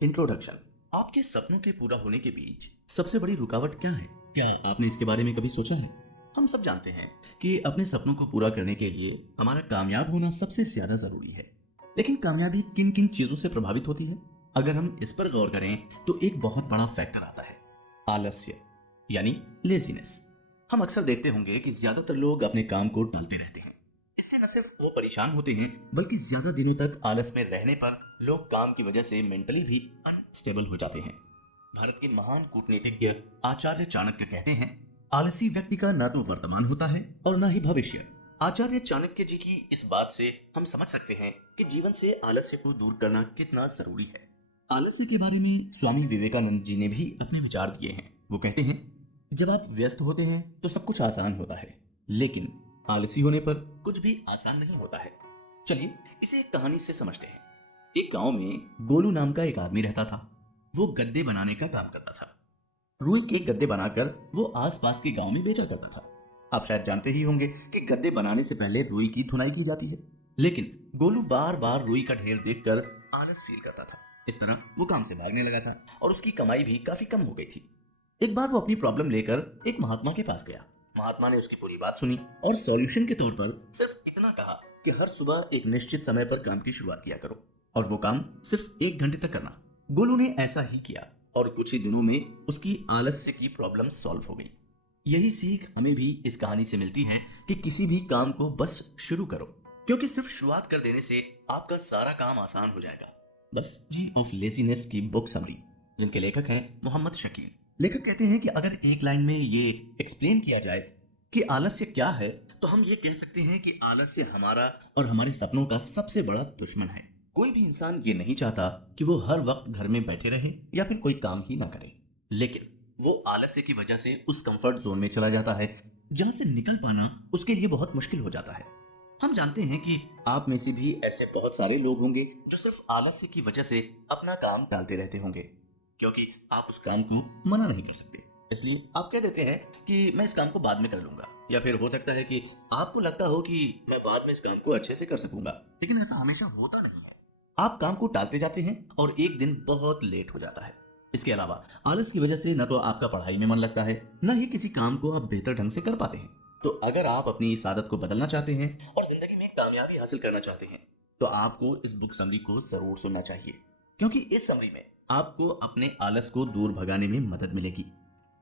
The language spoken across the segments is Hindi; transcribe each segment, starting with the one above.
इंट्रोडक्शन। आपके सपनों के पूरा होने के बीच सबसे बड़ी रुकावट क्या है? क्या आपने इसके बारे में कभी सोचा है? हम सब जानते हैं कि अपने सपनों को पूरा करने के लिए हमारा कामयाब होना सबसे ज्यादा जरूरी है। लेकिन कामयाबी किन किन चीजों से प्रभावित होती है? अगर हम इस पर गौर करें तो एक बहुत बड़ा फैक्टर आता है, आलस्य, यानी लेजीनेस। हम अक्सर देखते होंगे कि ज्यादातर लोग अपने काम को टालते रहते हैं। इससे न सिर्फ वो परेशान होते हैं, बल्कि ज्यादा दिनों तक आलस में रहने पर लोग काम की वजह से मेंटली भी अनस्टेबल हो जाते हैं। भारत के महान कूटनीतिज्ञ आचार्य चाणक्य कहते हैं, आलसी व्यक्ति का ना तो वर्तमान होता है और ना ही भविष्य। आचार्य चाणक्य जी की इस बात से हम समझ सकते हैं कि जीवन से आलस्य को दूर करना कितना जरूरी है। आलस्य के बारे में स्वामी विवेकानंद जी ने भी अपने विचार दिए हैं। वो कहते हैं, जब आप व्यस्त होते हैं तो सब कुछ आसान होता है, लेकिन आलसी होने पर कुछ भी आसान नहीं होता है। चलिए इसे एक कहानी से समझते हैं। एक गांव में गोलू नाम का एक आदमी रहता था। वो गद्दे बनाने का काम करता था। रुई के गद्दे बनाकर वो आसपास के गांव में बेचा करता था। आप शायद जानते ही होंगे कि गद्दे बनाने से पहले रुई की धुनाई की जाती है। लेकिन गोलू बार बार रुई का ढेर देखकर आलस फील करता था। इस तरह वो काम से भागने लगा था और उसकी कमाई भी काफी कम हो गई थी। एक बार वो अपनी प्रॉब्लम लेकर एक महात्मा के पास गया। महात्मा ने उसकी पूरी बात सुनी और सॉल्यूशन के तौर पर सिर्फ इतना कहा कि हर सुबह एक निश्चित समय पर काम की शुरुआत किया करो और वो काम सिर्फ 1 घंटे तक करना। गोलू ने ऐसा ही किया और कुछ ही दिनों में उसकी आलस्य की प्रॉब्लम सॉल्व हो गई। यही सीख हमें भी इस कहानी से मिलती है कि किसी भी काम को बस शुरू करो, क्योंकि सिर्फ शुरुआत कर देने से आपका सारा काम आसान हो जाएगा। बस जी ऑफ लेजीनेस की बुक समरी, जिनके लेखक हैं मोहम्मद शकील। लेखक कहते हैं कि अगर एक लाइन में ये एक्सप्लेन किया जाए कि आलस्य क्या है, तो हम ये कह सकते हैं कि आलस्य हमारा और हमारे सपनों का सबसे बड़ा दुश्मन है। कोई भी इंसान ये नहीं चाहता कि वो हर वक्त घर में बैठे रहे या फिर कोई काम ही ना करे, लेकिन वो आलस्य की वजह से उस कंफर्ट जोन में चला जाता है जहां से निकल पाना उसके लिए बहुत मुश्किल हो जाता है। हम जानते हैं कि आप में से भी ऐसे बहुत सारे लोग होंगे जो सिर्फ आलस्य की वजह से अपना काम टालते रहते होंगे, क्योंकि आप उस काम को मना नहीं कर सकते। इसलिए आप कह देते हैं कि मैं इस काम को बाद में कर लूंगा, या फिर हो सकता है कि आपको लगता हो कि मैं बाद में इस काम को अच्छे से कर सकूंगा, लेकिन ऐसा हमेशा होता नहीं है। आप काम को टालते जाते हैं और एक दिन बहुत लेट हो जाता है। इसके अलावा आलस की वजह से न तो आपका पढ़ाई में मन लगता है, न ही किसी काम को आप बेहतर ढंग से कर पाते हैं। तो अगर आप अपनी इस आदत को बदलना चाहते हैं और जिंदगी में कामयाबी हासिल करना चाहते हैं, तो आपको इस बुक समरी को जरूर सुनना चाहिए, क्योंकि इस समरी में आपको अपने आलस को दूर भगाने में मदद मिलेगी।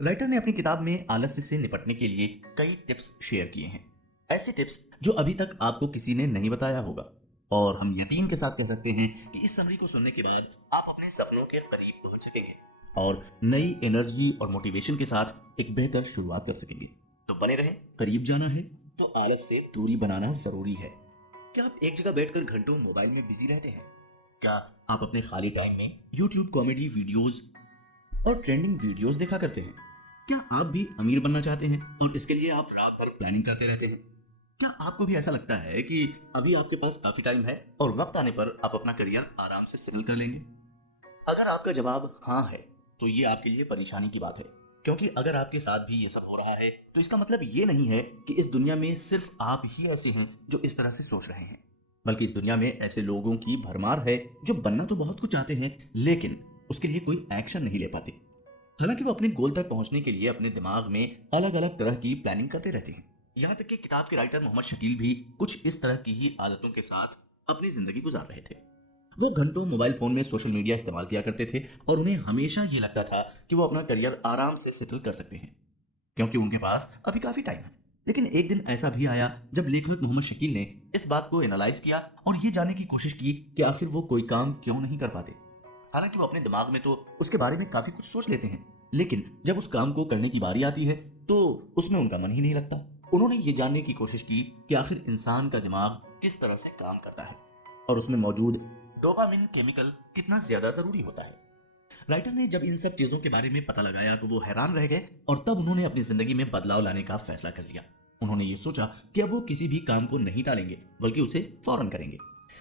राइटर ने अपनी किताब में आलस्य से निपटने के लिए कई टिप्स शेयर किए हैं, ऐसे टिप्स जो अभी तक आपको किसी ने नहीं बताया होगा। और हम यकीन के साथ कह सकते हैं कि इस समरी को सुनने के बाद आप अपने सपनों के करीब पहुंच सकेंगे और नई एनर्जी और मोटिवेशन के साथ एक बेहतर शुरुआत कर सकेंगे। तो बने रहें, करीब जाना है तो आलस से दूरी बनाना जरूरी है। क्या आप एक जगह बैठकर घंटों मोबाइल में बिजी रहते हैं? क्या आप अपने खाली टाइम में YouTube कॉमेडी वीडियोस और ट्रेंडिंग वीडियोस देखा करते हैं? क्या आप भी अमीर बनना चाहते हैं और इसके लिए आप रात भर प्लानिंग करते रहते हैं? क्या आपको भी ऐसा लगता है कि अभी आपके पास काफी टाइम है और वक्त आने पर आप अपना करियर आराम से सेटल कर लेंगे? अगर आपका जवाब हाँ है, तो ये आपके लिए परेशानी की बात है, क्योंकि अगर आपके साथ भी ये सब हो रहा है तो इसका मतलब ये नहीं है कि इस दुनिया में सिर्फ आप ही ऐसे हैं जो इस तरह से सोच रहे हैं, बल्कि इस दुनिया में ऐसे लोगों की भरमार है जो बनना तो बहुत कुछ चाहते हैं, लेकिन उसके लिए कोई एक्शन नहीं ले पाते। हालांकि वो अपने गोल तक पहुंचने के लिए अपने दिमाग में अलग अलग तरह की प्लानिंग करते रहते हैं। यहाँ तक कि किताब के राइटर मोहम्मद शकील भी कुछ इस तरह की ही आदतों के साथ अपनी जिंदगी गुजार रहे थे। वो घंटों मोबाइल फोन में सोशल मीडिया इस्तेमाल किया करते थे और उन्हें हमेशा ये लगता था कि वो अपना करियर आराम से सेटल कर सकते हैं, क्योंकि उनके पास अभी काफी टाइम है। लेकिन एक दिन ऐसा भी आया जब लेखक मोहम्मद शकील ने इस बात को एनालाइज किया और ये जानने की कोशिश की कि आखिर वो कोई काम क्यों नहीं कर पाते। हालांकि वो अपने दिमाग में तो उसके बारे में काफी कुछ सोच लेते हैं, लेकिन जब उस काम को करने की बारी आती है तो उसमें उनका मन ही नहीं लगता। उन्होंने ये जानने की कोशिश की कि आखिर इंसान का दिमाग किस तरह से काम करता है और उसमें मौजूद डोपामिन केमिकल कितना ज्यादा जरूरी होता है। राइटर ने जब इन सब चीजों के बारे में पता लगाया तो वो हैरान रह गए और तब उन्होंने अपनी जिंदगी में बदलाव लाने का फैसला कर लिया। उन्होंने ये सोचा कि अब वो किसी भी काम को नहीं टालेंगे, बल्कि उसे फौरन करेंगे।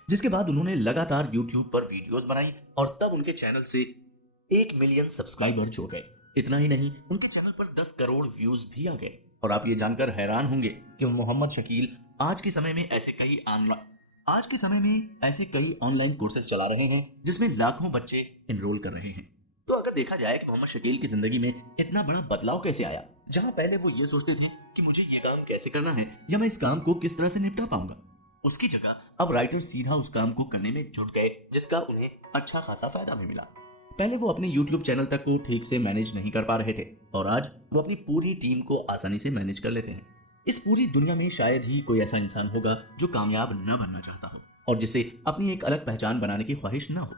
जिसके बाद उन्होंने लगातार YouTube पर वीडियोस बनाई और तब उनके चैनल से 1 मिलियन सब्सक्राइबर जुड़ गए। इतना ही नहीं, उनके चैनल पर 10 करोड़ व्यूज भी आ गए। और आप ये जानकर हैरान होंगे कि मोहम्मद शकील आज के समय में ऐसे कई आज के समय में ऐसे कई ऑनलाइन कोर्सेज चला रहे हैं जिसमें लाखों बच्चे एनरोल कर रहे हैं। तो अगर देखा जाए कि मोहम्मद शकील की जिंदगी में इतना बड़ा बदलाव कैसे आया, जहां पहले वो ये सोचते थे कि मुझे ये काम कैसे करना है या मैं इस काम को किस तरह से निपटा पाऊंगा, उसकी जगह अब राइटर सीधा उस काम को करने में जुट गए, जिसका उन्हें अच्छा खासा फायदा भी मिला। पहले वो अपने YouTube चैनल तक को ठीक से मैनेज नहीं कर पा रहे थे और आज वो अपनी पूरी टीम को आसानी से मैनेज कर लेते हैं। इस पूरी दुनिया में शायद ही कोई ऐसा इंसान होगा जो कामयाब न बनना चाहता हो और जिसे अपनी एक अलग पहचान बनाने की ख्वाहिश न हो।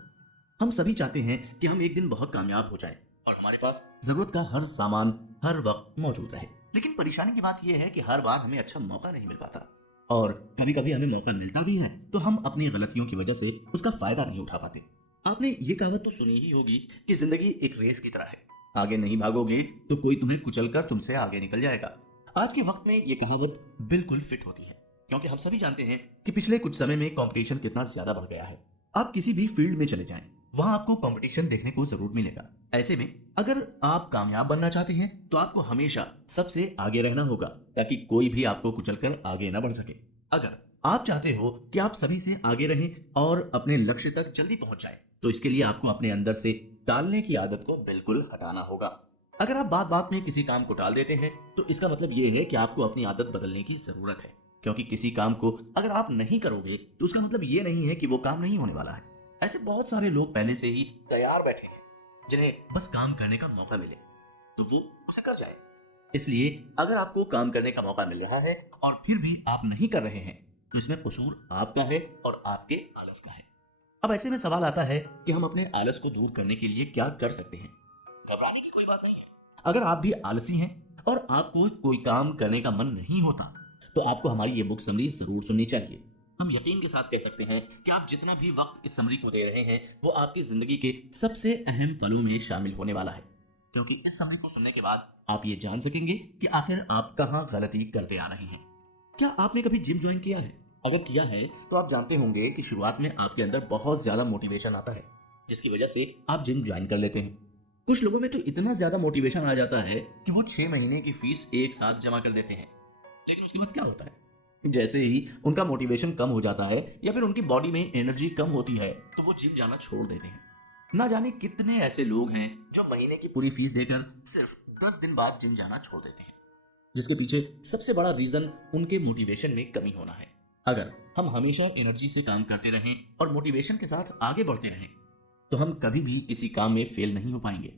हम सभी चाहते हैं कि हम एक दिन बहुत कामयाब हो जाएं और हमारे पास जरूरत का हर सामान हर वक्त मौजूद रहे। लेकिन परेशानी की बात यह है कि हर बार हमें अच्छा मौका नहीं मिल पाता और कभी कभी हमें मौका मिलता भी है तो हम अपनी गलतियों की वजह से उसका फायदा नहीं उठा पाते। आपने ये कहावत तो सुनी ही होगी कि जिंदगी एक रेस की तरह है, आगे नहीं भागोगे तो कोई तुम्हें कुचलकर तुमसे आगे निकल जाएगा। आज के वक्त में ये कहावत बिल्कुल फिट होती है, क्योंकि हम सभी जानते हैं कि पिछले कुछ समय में कंपटीशन कितना ज्यादा बढ़ गया है। आप किसी भी फील्ड में चले जाएं, वहां आपको कंपटीशन देखने को जरूर मिलेगा। ऐसे में अगर आप कामयाब बनना चाहते हैं तो आपको हमेशा सबसे आगे रहना होगा, ताकि कोई भी आपको कुचलकर आगे ना बढ़ सके। अगर आप चाहते हो कि आप सभी से आगे रहें और अपने लक्ष्य तक जल्दी पहुंच जाएं, तो इसके लिए आपको अपने अंदर से टालने की आदत को बिल्कुल हटाना होगा। अगर आप बात बात में किसी काम को टाल देते हैं तो इसका मतलब ये है कि आपको अपनी आदत बदलने की जरूरत है, क्योंकि किसी काम को अगर आप नहीं करोगे तो उसका मतलब ये नहीं है कि वो काम नहीं होने वाला है। ऐसे बहुत सारे लोग पहले से ही तैयार बैठे हैं जिन्हें बस काम करने का मौका मिले तो वो उसे कर जाए। इसलिए अगर आपको काम करने का मौका मिल रहा है और फिर भी आप नहीं कर रहे हैं तो इसमें कसूर आपका है और आपके आलस का है। अब ऐसे में सवाल आता है कि हम अपने आलस को दूर करने के लिए क्या कर सकते हैं। घबराने की कोई बात नहीं है। अगर आप भी आलसी हैं और आपको कोई काम करने का मन नहीं होता तो आपको हमारी ये बुक समरी जरूर सुननी चाहिए। हम यकीन के साथ कह सकते हैं कि आप जितना भी वक्त इस समरी को दे रहे हैं वो आपकी जिंदगी के सबसे अहम पलों में शामिल होने वाला है, क्योंकि इस समरी को सुनने के बाद आप ये जान सकेंगे कि आखिर आप कहाँ गलती करते आ रहे हैं। क्या आपने कभी जिम ज्वाइन किया है? अगर किया है तो आप जानते होंगे कि शुरुआत में आपके अंदर बहुत ज्यादा मोटिवेशन आता है, जिसकी वजह से आप जिम ज्वाइन कर लेते हैं। कुछ लोगों में तो इतना ज्यादा मोटिवेशन आ जाता है कि वो 6 महीने की फीस एक साथ जमा कर देते हैं। लेकिन उसके बाद क्या होता है, जैसे ही उनका मोटिवेशन कम हो जाता है या फिर उनकी बॉडी में एनर्जी कम होती है तो वो जिम जाना छोड़ देते हैं। ना जाने कितने ऐसे लोग हैं जो महीने की पूरी फीस देकर सिर्फ 10 दिन बाद जिम जाना छोड़ देते हैं, जिसके पीछे सबसे बड़ा रीजन उनके मोटिवेशन में कमी होना है। अगर हम हमेशा एनर्जी से काम करते रहें और मोटिवेशन के साथ आगे बढ़ते रहें तो हम कभी भी किसी काम में फेल नहीं हो पाएंगे।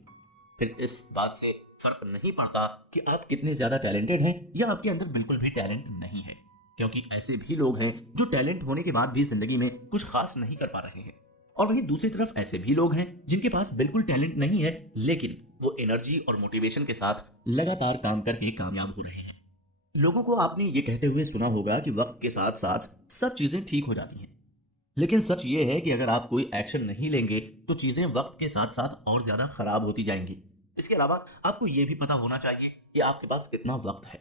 फिर इस बात से फर्क नहीं पड़ता कि आप कितने ज्यादा टैलेंटेड हैं या आपके अंदर बिल्कुल भी टैलेंट नहीं है, क्योंकि ऐसे भी लोग हैं जो टैलेंट होने के बाद भी जिंदगी में कुछ खास नहीं कर पा रहे हैं। और वहीं दूसरी तरफ ऐसे भी लोग हैं जिनके पास बिल्कुल टैलेंट नहीं है लेकिन वो एनर्जी और मोटिवेशन के साथ लगातार काम करके कामयाब हो रहे हैं। लोगों को आपने ये कहते हुए सुना होगा कि वक्त के साथ साथ सब चीजें ठीक हो जाती हैं, लेकिन सच ये है कि अगर आप कोई एक्शन नहीं लेंगे तो चीजें वक्त के साथ साथ और ज्यादा खराब होती जाएंगी। इसके अलावा आपको ये भी पता होना चाहिए कि आपके पास कितना वक्त है।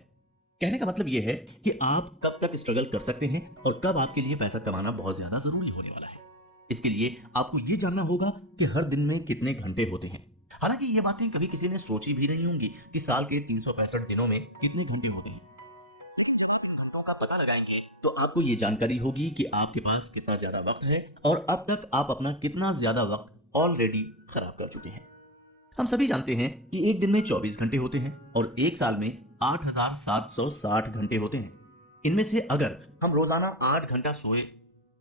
कहने का मतलब ये है कि आप कब तक स्ट्रगल कर सकते हैं और कब आपके लिए पैसा कमाना बहुत ज्यादा जरूरी होने वाला है। इसके लिए आपको ये जानना होगा कि हर दिन में कितने घंटे होते हैं। हालांकि ये बातें कभी किसी ने सोची भी नहीं होंगी कि साल के 365 दिनों में कितने घंटे होते हैं। घंटों का पता लगाएंगे तो आपको ये जानकारी होगी कि आपके पास कितना ज्यादा वक्त है और अब तक आप अपना कितना ज्यादा वक्त ऑलरेडी खराब कर चुके हैं। हम सभी जानते हैं कि एक दिन में 24 घंटे होते हैं और एक साल में 8,760 घंटे होते हैं। इनमें से अगर हम रोजाना 8 घंटा सोए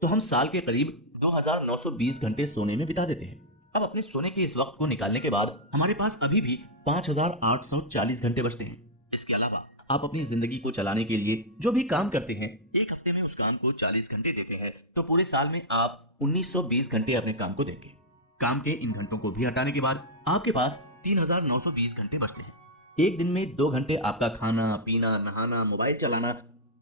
तो हम साल के करीब 2,920 घंटे सोने में बिता देते हैं। अब अपने सोने के इस वक्त को निकालने के बाद हमारे पास अभी भी 5,840 घंटे बचते हैं। इसके अलावा आप अपनी जिंदगी को चलाने के लिए जो भी काम करते हैं, एक हफ्ते में उस काम को 40 घंटे देते हैं तो पूरे साल में आप 1920 घंटे अपने काम को देंगे। काम के इन घंटों को भी हटाने के बाद आपके पास 3,920 घंटे बचते हैं। एक दिन में 2 घंटे आपका खाना पीना नहाना मोबाइल चलाना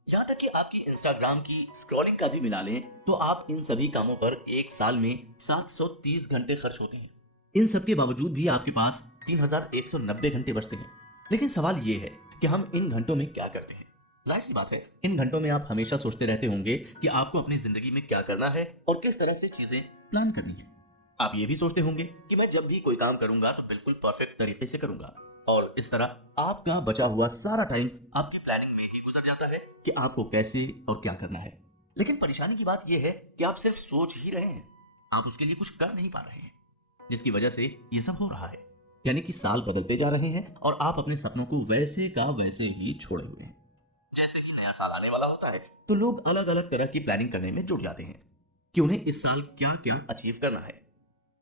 यहाँ तक कि आपकी इंस्टाग्राम की स्क्रॉलिंग का भी मिला लें तो आप इन सभी कामों पर एक साल में 730 घंटे खर्च होते हैं। इन सब के बावजूद भी आपके पास 3,190 घंटे बचते हैं। लेकिन सवाल ये है कि हम इन घंटों में क्या करते हैं। जाहिर सी बात है, इन घंटों में आप हमेशा सोचते रहते होंगे कि आपको अपनी जिंदगी में क्या करना है और किस तरह से चीजें प्लान करनी है। आप ये भी सोचते होंगे कि मैं जब भी कोई काम करूंगा तो बिल्कुल परफेक्ट तरीके से करूंगा, और इस तरह आपका बचा हुआ सारा टाइम आपकी प्लानिंग में ही गुजर जाता है कि आपको कैसे और क्या करना है। लेकिन परेशानी की बात यह है कि आप सिर्फ सोच ही रहे हैं, आप उसके लिए कुछ कर नहीं पा रहे हैं, जिसकी वजह से ये सब हो रहा है। यानी कि साल बदलते जा रहे हैं और आप अपने सपनों को वैसे का वैसे ही छोड़े हुए हैं। जैसे ही नया साल आने वाला होता है तो लोग अलग अलग तरह की प्लानिंग करने में जुट जाते हैं कि उन्हें इस साल क्या क्या अचीव करना है।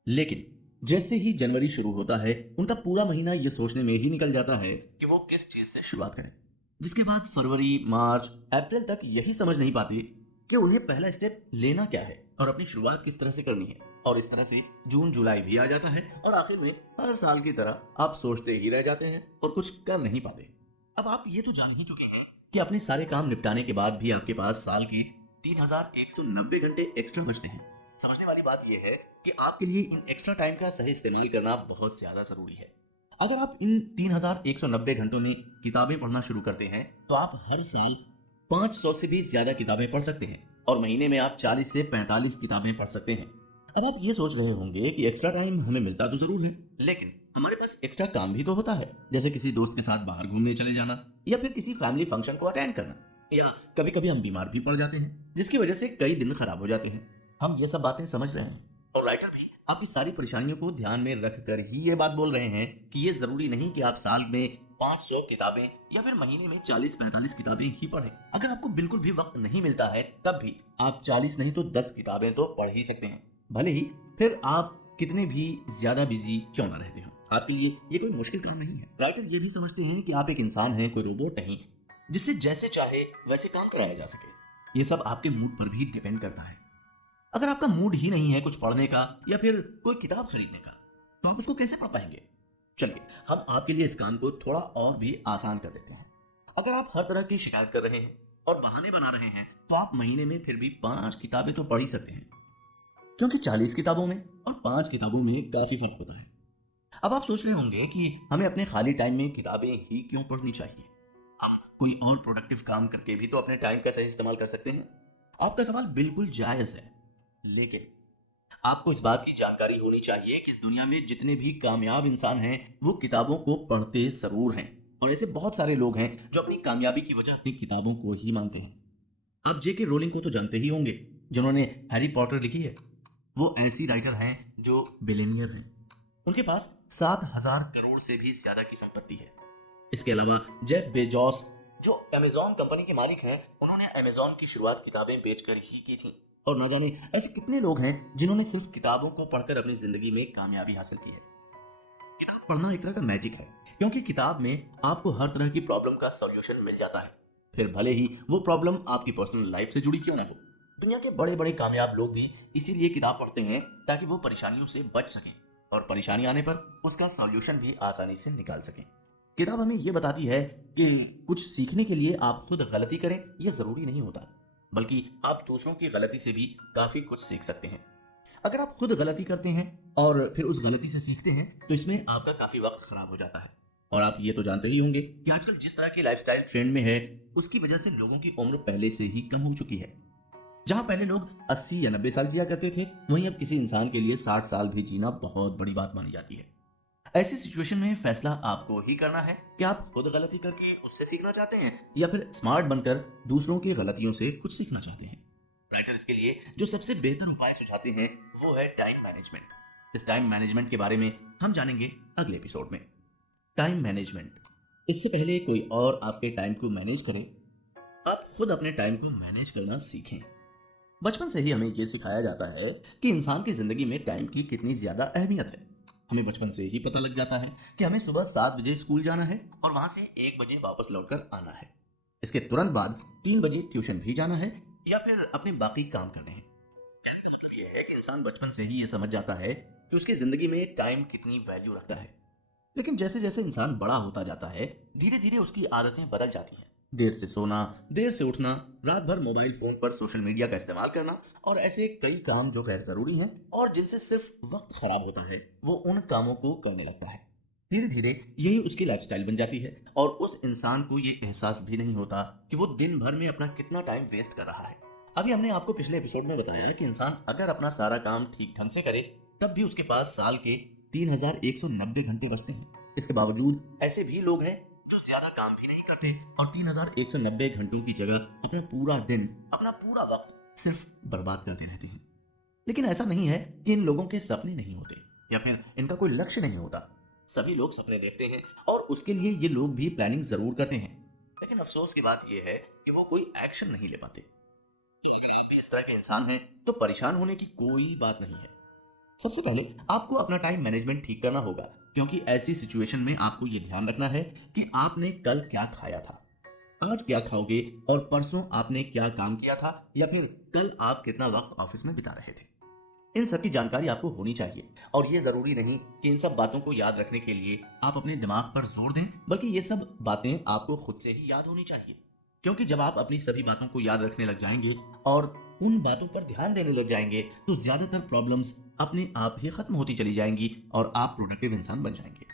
लेकिन जैसे ही जनवरी शुरू होता है उनका पूरा महीना ये सोचने में ही निकल जाता है कि वो किस चीज से शुरुआत करें, जिसके बाद फरवरी मार्च अप्रैल तक यही समझ नहीं पाती कि उन्हें पहला स्टेप लेना क्या है और अपनी शुरुआत किस तरह से करनी है। और इस तरह से जून जुलाई भी आ जाता है और आखिर में हर साल की तरह आप सोचते ही रह जाते हैं और कुछ कर नहीं पाते। अब आप ये तो जान ही चुके हैं कि अपने सारे काम निपटाने के बाद भी आपके पास साल के 3190 घंटे एक्स्ट्रा बचते हैं। समझने वाली बात यह है कि आपके लिए इन एक्स्ट्रा टाइम का सही इस्तेमाल करना बहुत ज्यादा जरूरी है। अगर आप इन 3190 घंटों में किताबें पढ़ना शुरू करते हैं तो आप हर साल 500 से भी ज्यादा किताबें पढ़ सकते हैं और महीने में आप 40 से 45 किताबें पढ़ सकते हैं। अब आप ये सोच रहे होंगे कि एक्स्ट्रा टाइम हमें मिलता तो जरूर है, लेकिन हमारे पास एक्स्ट्रा काम भी तो होता है, जैसे किसी दोस्त के साथ बाहर घूमने चले जाना या फिर किसी फैमिली फंक्शन को अटेंड करना, या कभी कभी हम बीमार भी पड़ जाते हैं जिसकी वजह से कई दिन खराब हो जाते हैं। हम ये सब बातें समझ रहे हैं और राइटर भी आपकी सारी परेशानियों को ध्यान में रखकर ही ये बात बोल रहे हैं कि ये जरूरी नहीं कि आप साल में 500 किताबें या फिर महीने में 40-45 किताबें ही पढ़ें। अगर आपको बिल्कुल भी वक्त नहीं मिलता है तब भी आप 40 नहीं तो 10 किताबें तो पढ़ ही सकते हैं, भले ही फिर आप कितने भी ज्यादा बिजी क्यों ना रहते हो। आपके लिए ये कोई मुश्किल काम नहीं है। राइटर ये भी समझते हैं कि आप एक इंसान हैं, कोई रोबोट नहीं जिससे जैसे चाहे वैसे काम कराया जा सके। ये सब आपके मूड पर भी डिपेंड करता है। अगर आपका मूड ही नहीं है कुछ पढ़ने का या फिर कोई किताब खरीदने का तो आप उसको कैसे पढ़ पाएंगे। चलिए हम आपके लिए इस काम को थोड़ा और भी आसान कर देते हैं। अगर आप हर तरह की शिकायत कर रहे हैं और बहाने बना रहे हैं तो आप महीने में फिर भी 5 किताबें तो पढ़ ही सकते हैं, क्योंकि 40 किताबों में और 5 किताबों में काफी फर्क होता है। अब आप सोच रहे होंगे कि हमें अपने खाली टाइम में किताबें ही क्यों पढ़नी चाहिए, हम कोई और प्रोडक्टिव काम करके भी तो अपने टाइम का सही इस्तेमाल कर सकते हैं। आपका सवाल बिल्कुल जायज है, लेकिन आपको इस बात की जानकारी होनी चाहिए कि इस दुनिया में जितने भी कामयाब इंसान हैं वो किताबों को पढ़ते जरूर हैं, और ऐसे बहुत सारे लोग हैं जो अपनी कामयाबी की वजह अपनी किताबों को ही मानते हैं। आप जेके रोलिंग को तो जानते ही होंगे, जिन्होंने हैरी पॉटर लिखी है। वो ऐसी राइटर हैं जो बिलियनियर हैं, उनके पास 7,000 करोड़ से भी ज्यादा की संपत्ति है। इसके अलावा जेफ बेजोस जो अमेजॉन कंपनी के मालिक हैं, उन्होंने अमेजॉन की शुरुआत किताबें बेचकर ही की थी। और ना जाने ऐसे कितने लोग हैं जिन्होंने सिर्फ किताबों को पढ़कर अपनी जिंदगी में कामयाबी हासिल की है। किताब पढ़ना एक तरह का मैजिक है, क्योंकि किताब में आपको हर तरह की प्रॉब्लम का सॉल्यूशन मिल जाता है, फिर भले ही वो प्रॉब्लम आपकी पर्सनल लाइफ से जुड़ी क्यों ना हो। दुनिया के बड़े बड़े कामयाब लोग भी इसीलिए किताब पढ़ते हैं ताकि वो परेशानियों से बच सकें और परेशानी आने पर उसका सॉल्यूशन भी आसानी से निकाल सकें। किताब हमें ये बताती है कि कुछ सीखने के लिए आप खुद गलती करें ये जरूरी नहीं होता, बल्कि आप दूसरों की गलती से भी काफी कुछ सीख सकते हैं। अगर आप खुद गलती करते हैं और फिर उस गलती से सीखते हैं तो इसमें आपका काफी वक्त खराब हो जाता है। और आप ये तो जानते ही होंगे कि आजकल जिस तरह की लाइफस्टाइल ट्रेंड में है उसकी वजह से लोगों की उम्र पहले से ही कम हो चुकी है। जहां पहले लोग 80 या 90 साल जिया करते थे, वहीं अब किसी इंसान के लिए 60 साल भी जीना बहुत बड़ी बात मानी जाती है। ऐसी सिचुएशन में फैसला आपको ही करना है कि आप खुद गलती करके उससे सीखना चाहते हैं या फिर स्मार्ट बनकर दूसरों की गलतियों से कुछ सीखना चाहते हैं। राइटर इसके लिए जो सबसे बेहतर उपाय सुझाते हैं वो है टाइम मैनेजमेंट। इस टाइम मैनेजमेंट के बारे में हम जानेंगे अगले एपिसोड में। Time management. इससे पहले कोई और आपके टाइम को मैनेज करे, आप खुद अपने टाइम को मैनेज करना सीखें। बचपन से ही हमें यह सिखाया जाता है कि इंसान की जिंदगी में टाइम की कितनी ज्यादा अहमियत है। हमें बचपन से ही पता लग जाता है कि हमें सुबह 7 बजे स्कूल जाना है और वहां से 1 बजे वापस लौटकर आना है। इसके तुरंत बाद 3 बजे ट्यूशन भी जाना है या फिर अपने बाकी काम करने हैं। मतलब यह है कि इंसान बचपन से ही ये समझ जाता है कि उसकी जिंदगी में टाइम कितनी वैल्यू रखता है। लेकिन जैसे जैसे इंसान बड़ा होता जाता है धीरे धीरे उसकी आदतें बदल जाती हैं। देर से सोना, देर से उठना, रात भर मोबाइल फोन पर सोशल मीडिया का इस्तेमाल करना और ऐसे कई काम जो गैर जरूरी हैं और जिनसे सिर्फ वक्त खराब होता है, वो उन कामों को करने लगता है। धीरे धीरे यही उसकी लाइफस्टाइल बन जाती है और उस इंसान को ये एहसास भी नहीं होता कि वो दिन भर में अपना कितना टाइम वेस्ट कर रहा है। अभी हमने आपको पिछले एपिसोड में बताया है कि इंसान अगर अपना सारा काम ठीक ढंग से करे तब भी उसके पास साल के 3190 घंटे बचते हैं। इसके बावजूद ऐसे भी लोग हैं जो ज्यादा काम भी नहीं करते और 3190 घंटों की जगह अपना पूरा दिन, अपना पूरा वक्त सिर्फ बर्बाद करते रहते हैं। लेकिन ऐसा नहीं है कि इन लोगों के सपने नहीं होते या फिर इनका कोई लक्ष्य नहीं होता। सभी लोग सपने देखते हैं और उसके लिए ये लोग भी प्लानिंग जरूर करते हैं। लेकिन अफसोस की बात यह है कि वो कोई एक्शन नहीं ले पाते। अगर आप भी इस तरह के इंसान हैं तो परेशान होने की कोई बात नहीं है। सबसे पहले आपको अपना टाइम मैनेजमेंट ठीक करना होगा, क्योंकि ऐसी सिचुएशन में आपको ये ध्यान रखना है कि आपने कल क्या खाया था, आज क्या खाओगे और परसों आपने क्या काम किया था या फिर कल आप कितना वक्त ऑफिस में बिता रहे थे। इन सब की जानकारी आपको होनी चाहिए। और ये जरूरी नहीं कि इन सब बातों को याद रखने के लिए आप अपने दिमाग पर जोर दें, बल्कि ये सब बातें आपको खुद से ही याद होनी चाहिए। क्योंकि जब आप अपनी सभी बातों को याद रखने लग जाएंगे और उन बातों पर ध्यान देने लग जाएंगे तो ज्यादातर प्रॉब्लम्स अपने आप ही खत्म होती चली जाएंगी और आप प्रोडक्टिव इंसान बन जाएंगे।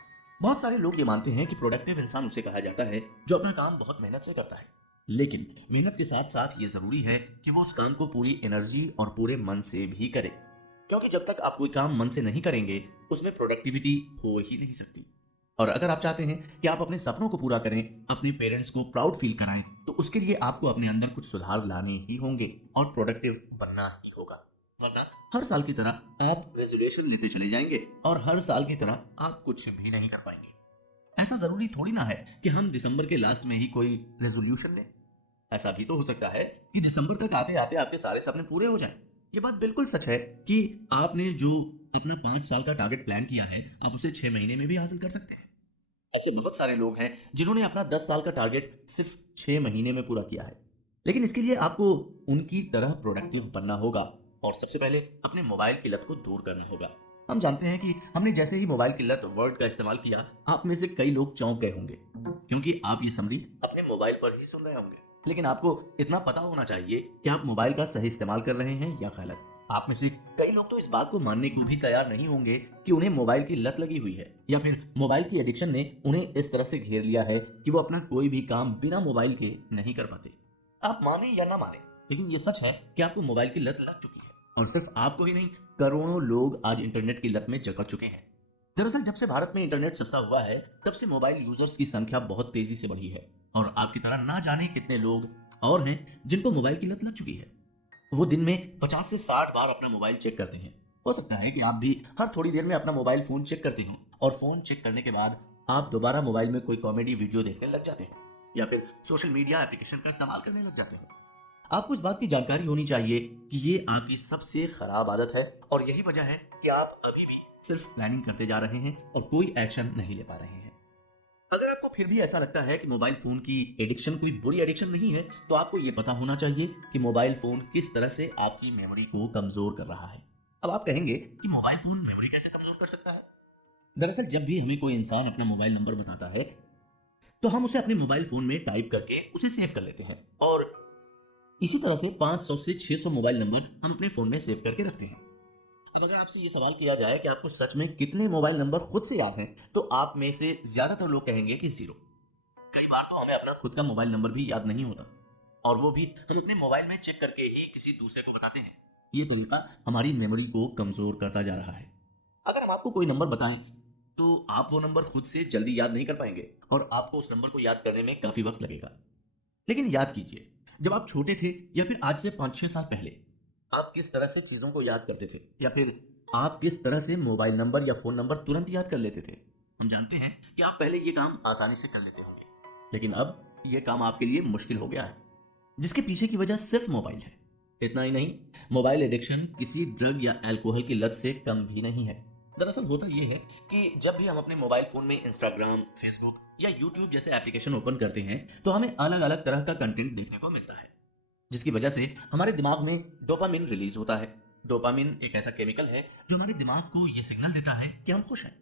बहुत सारे लोग ये मानते हैं कि प्रोडक्टिव इंसान उसे कहा जाता है जो अपना काम बहुत मेहनत से करता है। लेकिन मेहनत के साथ साथ ये जरूरी है कि वो उस काम को पूरी एनर्जी और पूरे मन से भी करे। क्योंकि जब तक आप कोई काम मन से नहीं करेंगे उसमें प्रोडक्टिविटी हो ही नहीं सकती। और अगर आप चाहते हैं कि आप अपने सपनों को पूरा करें, अपने पेरेंट्स को प्राउड फील कराएं, तो उसके लिए आपको अपने अंदर कुछ सुधार लाने ही होंगे और प्रोडक्टिव बनना ही होगा। वरना हर साल की तरह आप रेजोल्यूशन लेते चले जाएंगे और हर साल की तरह आप कुछ भी नहीं कर पाएंगे। ऐसा जरूरी थोड़ी ना है कि हम दिसंबर के लास्ट में ही कोई रेजोल्यूशन लें। ऐसा भी तो हो सकता है कि दिसंबर तक आते आते आपके सारे सपने पूरे हो जाएं। ये बात बिल्कुल सच है कि आपने जो अपना 5 साल का टारगेट प्लान किया है आप उसे 6 महीने में भी हासिल कर सकते हैं। ऐसे बहुत सारे लोग हैं जिन्होंने अपना 10 साल का टारगेट सिर्फ 6 महीने में पूरा किया है। लेकिन इसके लिए आपको उनकी तरह प्रोडक्टिव बनना होगा और सबसे पहले अपने मोबाइल की लत को दूर करना होगा। हम जानते हैं कि हमने जैसे ही मोबाइल की लत वर्ड का इस्तेमाल किया, आप में से कई लोग चौंक गए होंगे, क्योंकि आप ये समरी अपने मोबाइल पर ही सुन रहे होंगे। लेकिन आपको इतना पता होना चाहिए कि आप मोबाइल का सही इस्तेमाल कर रहे हैं या गलत। आप में से कई लोग तो इस बात को मानने को भी तैयार नहीं होंगे कि उन्हें मोबाइल की लत लगी हुई है या फिर मोबाइल की एडिक्शन ने उन्हें इस तरह से घेर लिया है कि वो अपना कोई भी काम बिना मोबाइल के नहीं कर पाते। आप माने या ना माने, लेकिन ये सच है कि आपको मोबाइल की लत लग चुकी है। और सिर्फ आपको ही नहीं, करोड़ों लोग आज इंटरनेट की लत में जकड़ चुके हैं। दरअसल जब से भारत में इंटरनेट सस्ता हुआ है तब से मोबाइल यूजर्स की संख्या बहुत तेजी से बढ़ी है और आपकी तरह ना जाने कितने लोग और हैं जिनको मोबाइल की लत लग चुकी है। वो दिन में 50 से 60 बार अपना मोबाइल चेक करते हैं। हो सकता है कि आप भी हर थोड़ी देर में अपना मोबाइल फोन चेक करते हो और फोन चेक करने के बाद आप दोबारा मोबाइल में कोई कॉमेडी वीडियो देखने लग जाते हैं या फिर सोशल मीडिया एप्लीकेशन का इस्तेमाल करने लग जाते हैं। आपको इस बात की जानकारी होनी चाहिए कि ये आपकी सबसे खराब आदत है और यही वजह है कि आप अभी भी सिर्फ प्लानिंग करते जा रहे हैं और कोई एक्शन नहीं ले पा रहे हैं। अगर आपको फिर भी ऐसा लगता है कि मोबाइल फोन की एडिक्शन कोई बुरी एडिक्शन नहीं है, तो आपको ये पता होना चाहिए कि मोबाइल फोन किस तरह से आपकी मेमोरी को कमजोर कर रहा है। अब आप कहेंगे कि मोबाइल फोन मेमोरी कैसे कमजोर कर सकता है? दरअसल जब भी हमें कोई इंसान अपना मोबाइल नंबर बताता है तो हम उसे अपने मोबाइल फोन में टाइप करके उसे सेव कर लेते हैं और इसी तरह से 500 से 600 मोबाइल नंबर हम अपने फोन में सेव करके रखते हैं। तो अगर आपसे ये सवाल किया जाए कि आपको सच में कितने मोबाइल नंबर खुद से याद हैं, तो आप में से ज्यादातर लोग कहेंगे कि 0। कई बार तो हमें अपना खुद का मोबाइल नंबर भी याद नहीं होता और वो भी हम अपने मोबाइल में चेक करके ही किसी दूसरे को बताते हैं। ये तरीका हमारी मेमोरी को कमजोर करता जा रहा है। अगर हम आपको कोई नंबर बताएं तो आप वो नंबर खुद से जल्दी याद नहीं कर पाएंगे और आपको उस नंबर को याद करने में काफी वक्त लगेगा। लेकिन याद कीजिए, जब आप छोटे थे या फिर आज से 5-6 साल पहले आप किस तरह से चीजों को याद करते थे या फिर आप किस तरह से मोबाइल नंबर या फोन नंबर तुरंत याद कर लेते थे। हम जानते हैं कि आप पहले ये काम आसानी से कर लेते होंगे, लेकिन अब ये काम आपके लिए मुश्किल हो गया है, जिसके पीछे की वजह सिर्फ मोबाइल है। इतना ही नहीं, मोबाइल एडिक्शन किसी ड्रग या अल्कोहल की लत से कम भी नहीं है। दरअसल होता यह है कि जब भी हम अपने मोबाइल फोन में इंस्टाग्राम, फेसबुक या यूट्यूब जैसे एप्लीकेशन ओपन करते हैं तो हमें अलग अलग तरह का कंटेंट देखने को मिलता है, जिसकी वजह से हमारे दिमाग में डोपामिन रिलीज होता है। डोपामिन एक ऐसा केमिकल है जो हमारे दिमाग को यह सिग्नल देता है कि हम खुश हैं।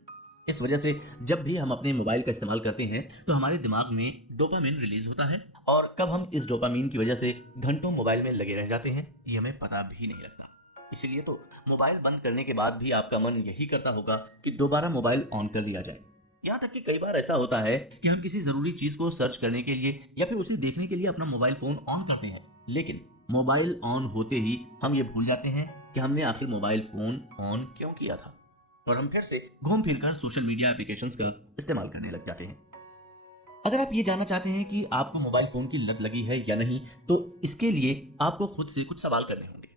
इस वजह से जब भी हम अपने मोबाइल का इस्तेमाल करते हैं तो हमारे दिमाग में डोपामिन रिलीज होता है और कब हम इस डोपामिन की वजह से घंटों मोबाइल में लगे रह जाते हैं ये हमें पता भी नहीं लगता। इसीलिए तो मोबाइल बंद करने के बाद भी आपका मन यही करता होगा कि दोबारा मोबाइल ऑन कर लिया जाए। यहाँ तक कि कई बार ऐसा होता है कि हम किसी जरूरी चीज को सर्च करने के लिए या फिर उसे देखने के लिए अपना मोबाइल फोन ऑन करते हैं, लेकिन मोबाइल ऑन होते ही हम ये भूल जाते हैं कि हमने आखिर मोबाइल फोन ऑन क्यों किया था और हम फिर से घूम फिर कर सोशल मीडिया एप्लीकेशंस का इस्तेमाल करने लग जाते हैं। अगर आप ये जानना चाहते हैं कि आपको मोबाइल फ़ोन की लत लगी है या नहीं, तो इसके लिए आपको खुद से कुछ सवाल करने होंगे।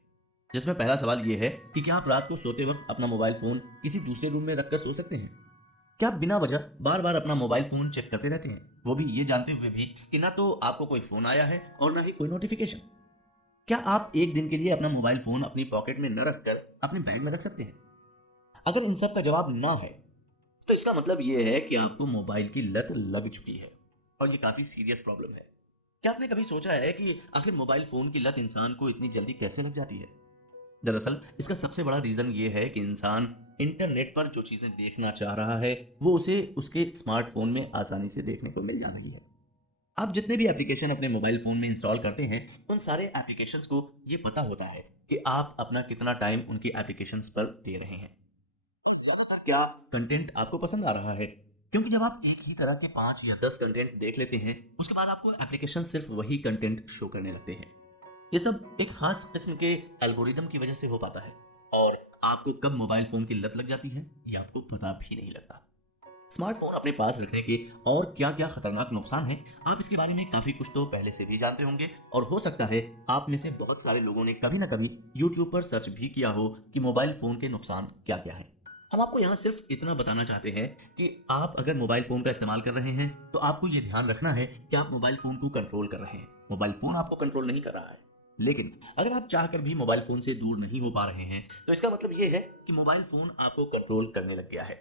जिसमें पहला सवाल ये है कि क्या आप रात को सोते वक़्त अपना मोबाइल फ़ोन किसी दूसरे रूम में रखकर सो सकते हैं? क्या आप बिना वजह बार-बार अपना मोबाइल फ़ोन चेक करते रहते हैं? वो भी ये जानते हुए भी कि ना तो आपको कोई फ़ोन आया है और ना ही कोई नोटिफ़िकेशन। क्या आप 1 दिन के लिए अपना मोबाइल फ़ोन अपनी पॉकेट में न रखकर अपने बैग में रख सकते हैं? अगर इन सब का जवाब ना है, तो इसका मतलब ये है कि आपको मोबाइल की लत लग चुकी है और ये काफ़ी सीरियस प्रॉब्लम है। क्या आपने कभी सोचा है कि आखिर मोबाइल फ़ोन की लत इंसान को इतनी जल्दी कैसे लग जाती है? दरअसल इसका सबसे बड़ा रीज़न ये है कि इंसान इंटरनेट पर जो चीज़ें देखना चाह रहा है, वो उसे उसके स्मार्टफ़ोन में आसानी से देखने को मिल जा रही है। आप जितने भी एप्लीकेशन अपने मोबाइल फ़ोन में इंस्टॉल करते हैं, उन सारे एप्लीकेशंस को ये पता होता है कि आप अपना कितना टाइम उनकी एप्लीकेशंस पर दे रहे हैं। ज़्यादातर क्या कंटेंट आपको पसंद आ रहा है? क्योंकि जब आप एक ही तरह के 5 या 10 कंटेंट देख लेते हैं, उसके बाद आपको एप्लीकेशन सिर्फ़ वही कंटेंट शो करने लगते हैं। ये सब एक खास किस्म के एल्गोरिदम की वजह से हो पाता है और आपको कब मोबाइल फोन की लत लग जाती है ये आपको पता भी नहीं लगता। स्मार्टफोन अपने पास रखने के और क्या क्या खतरनाक नुकसान हैं, आप इसके बारे में काफी कुछ तो पहले से भी जानते होंगे और हो सकता है आप में से बहुत सारे लोगों ने कभी ना कभी YouTube पर सर्च भी किया हो कि मोबाइल फोन के नुकसान क्या क्या हैं। हम आपको यहाँ सिर्फ इतना बताना चाहते हैं कि आप अगर मोबाइल फोन का इस्तेमाल कर रहे हैं तो आपको ये ध्यान रखना है कि आप मोबाइल फोन को कंट्रोल कर रहे हैं। मोबाइल फोन आपको कंट्रोल नहीं कर रहा है। लेकिन अगर आप चाहकर भी मोबाइल फोन से दूर नहीं हो पा रहे हैं, तो इसका मतलब ये है कि मोबाइल फोन आपको कंट्रोल करने लग गया है,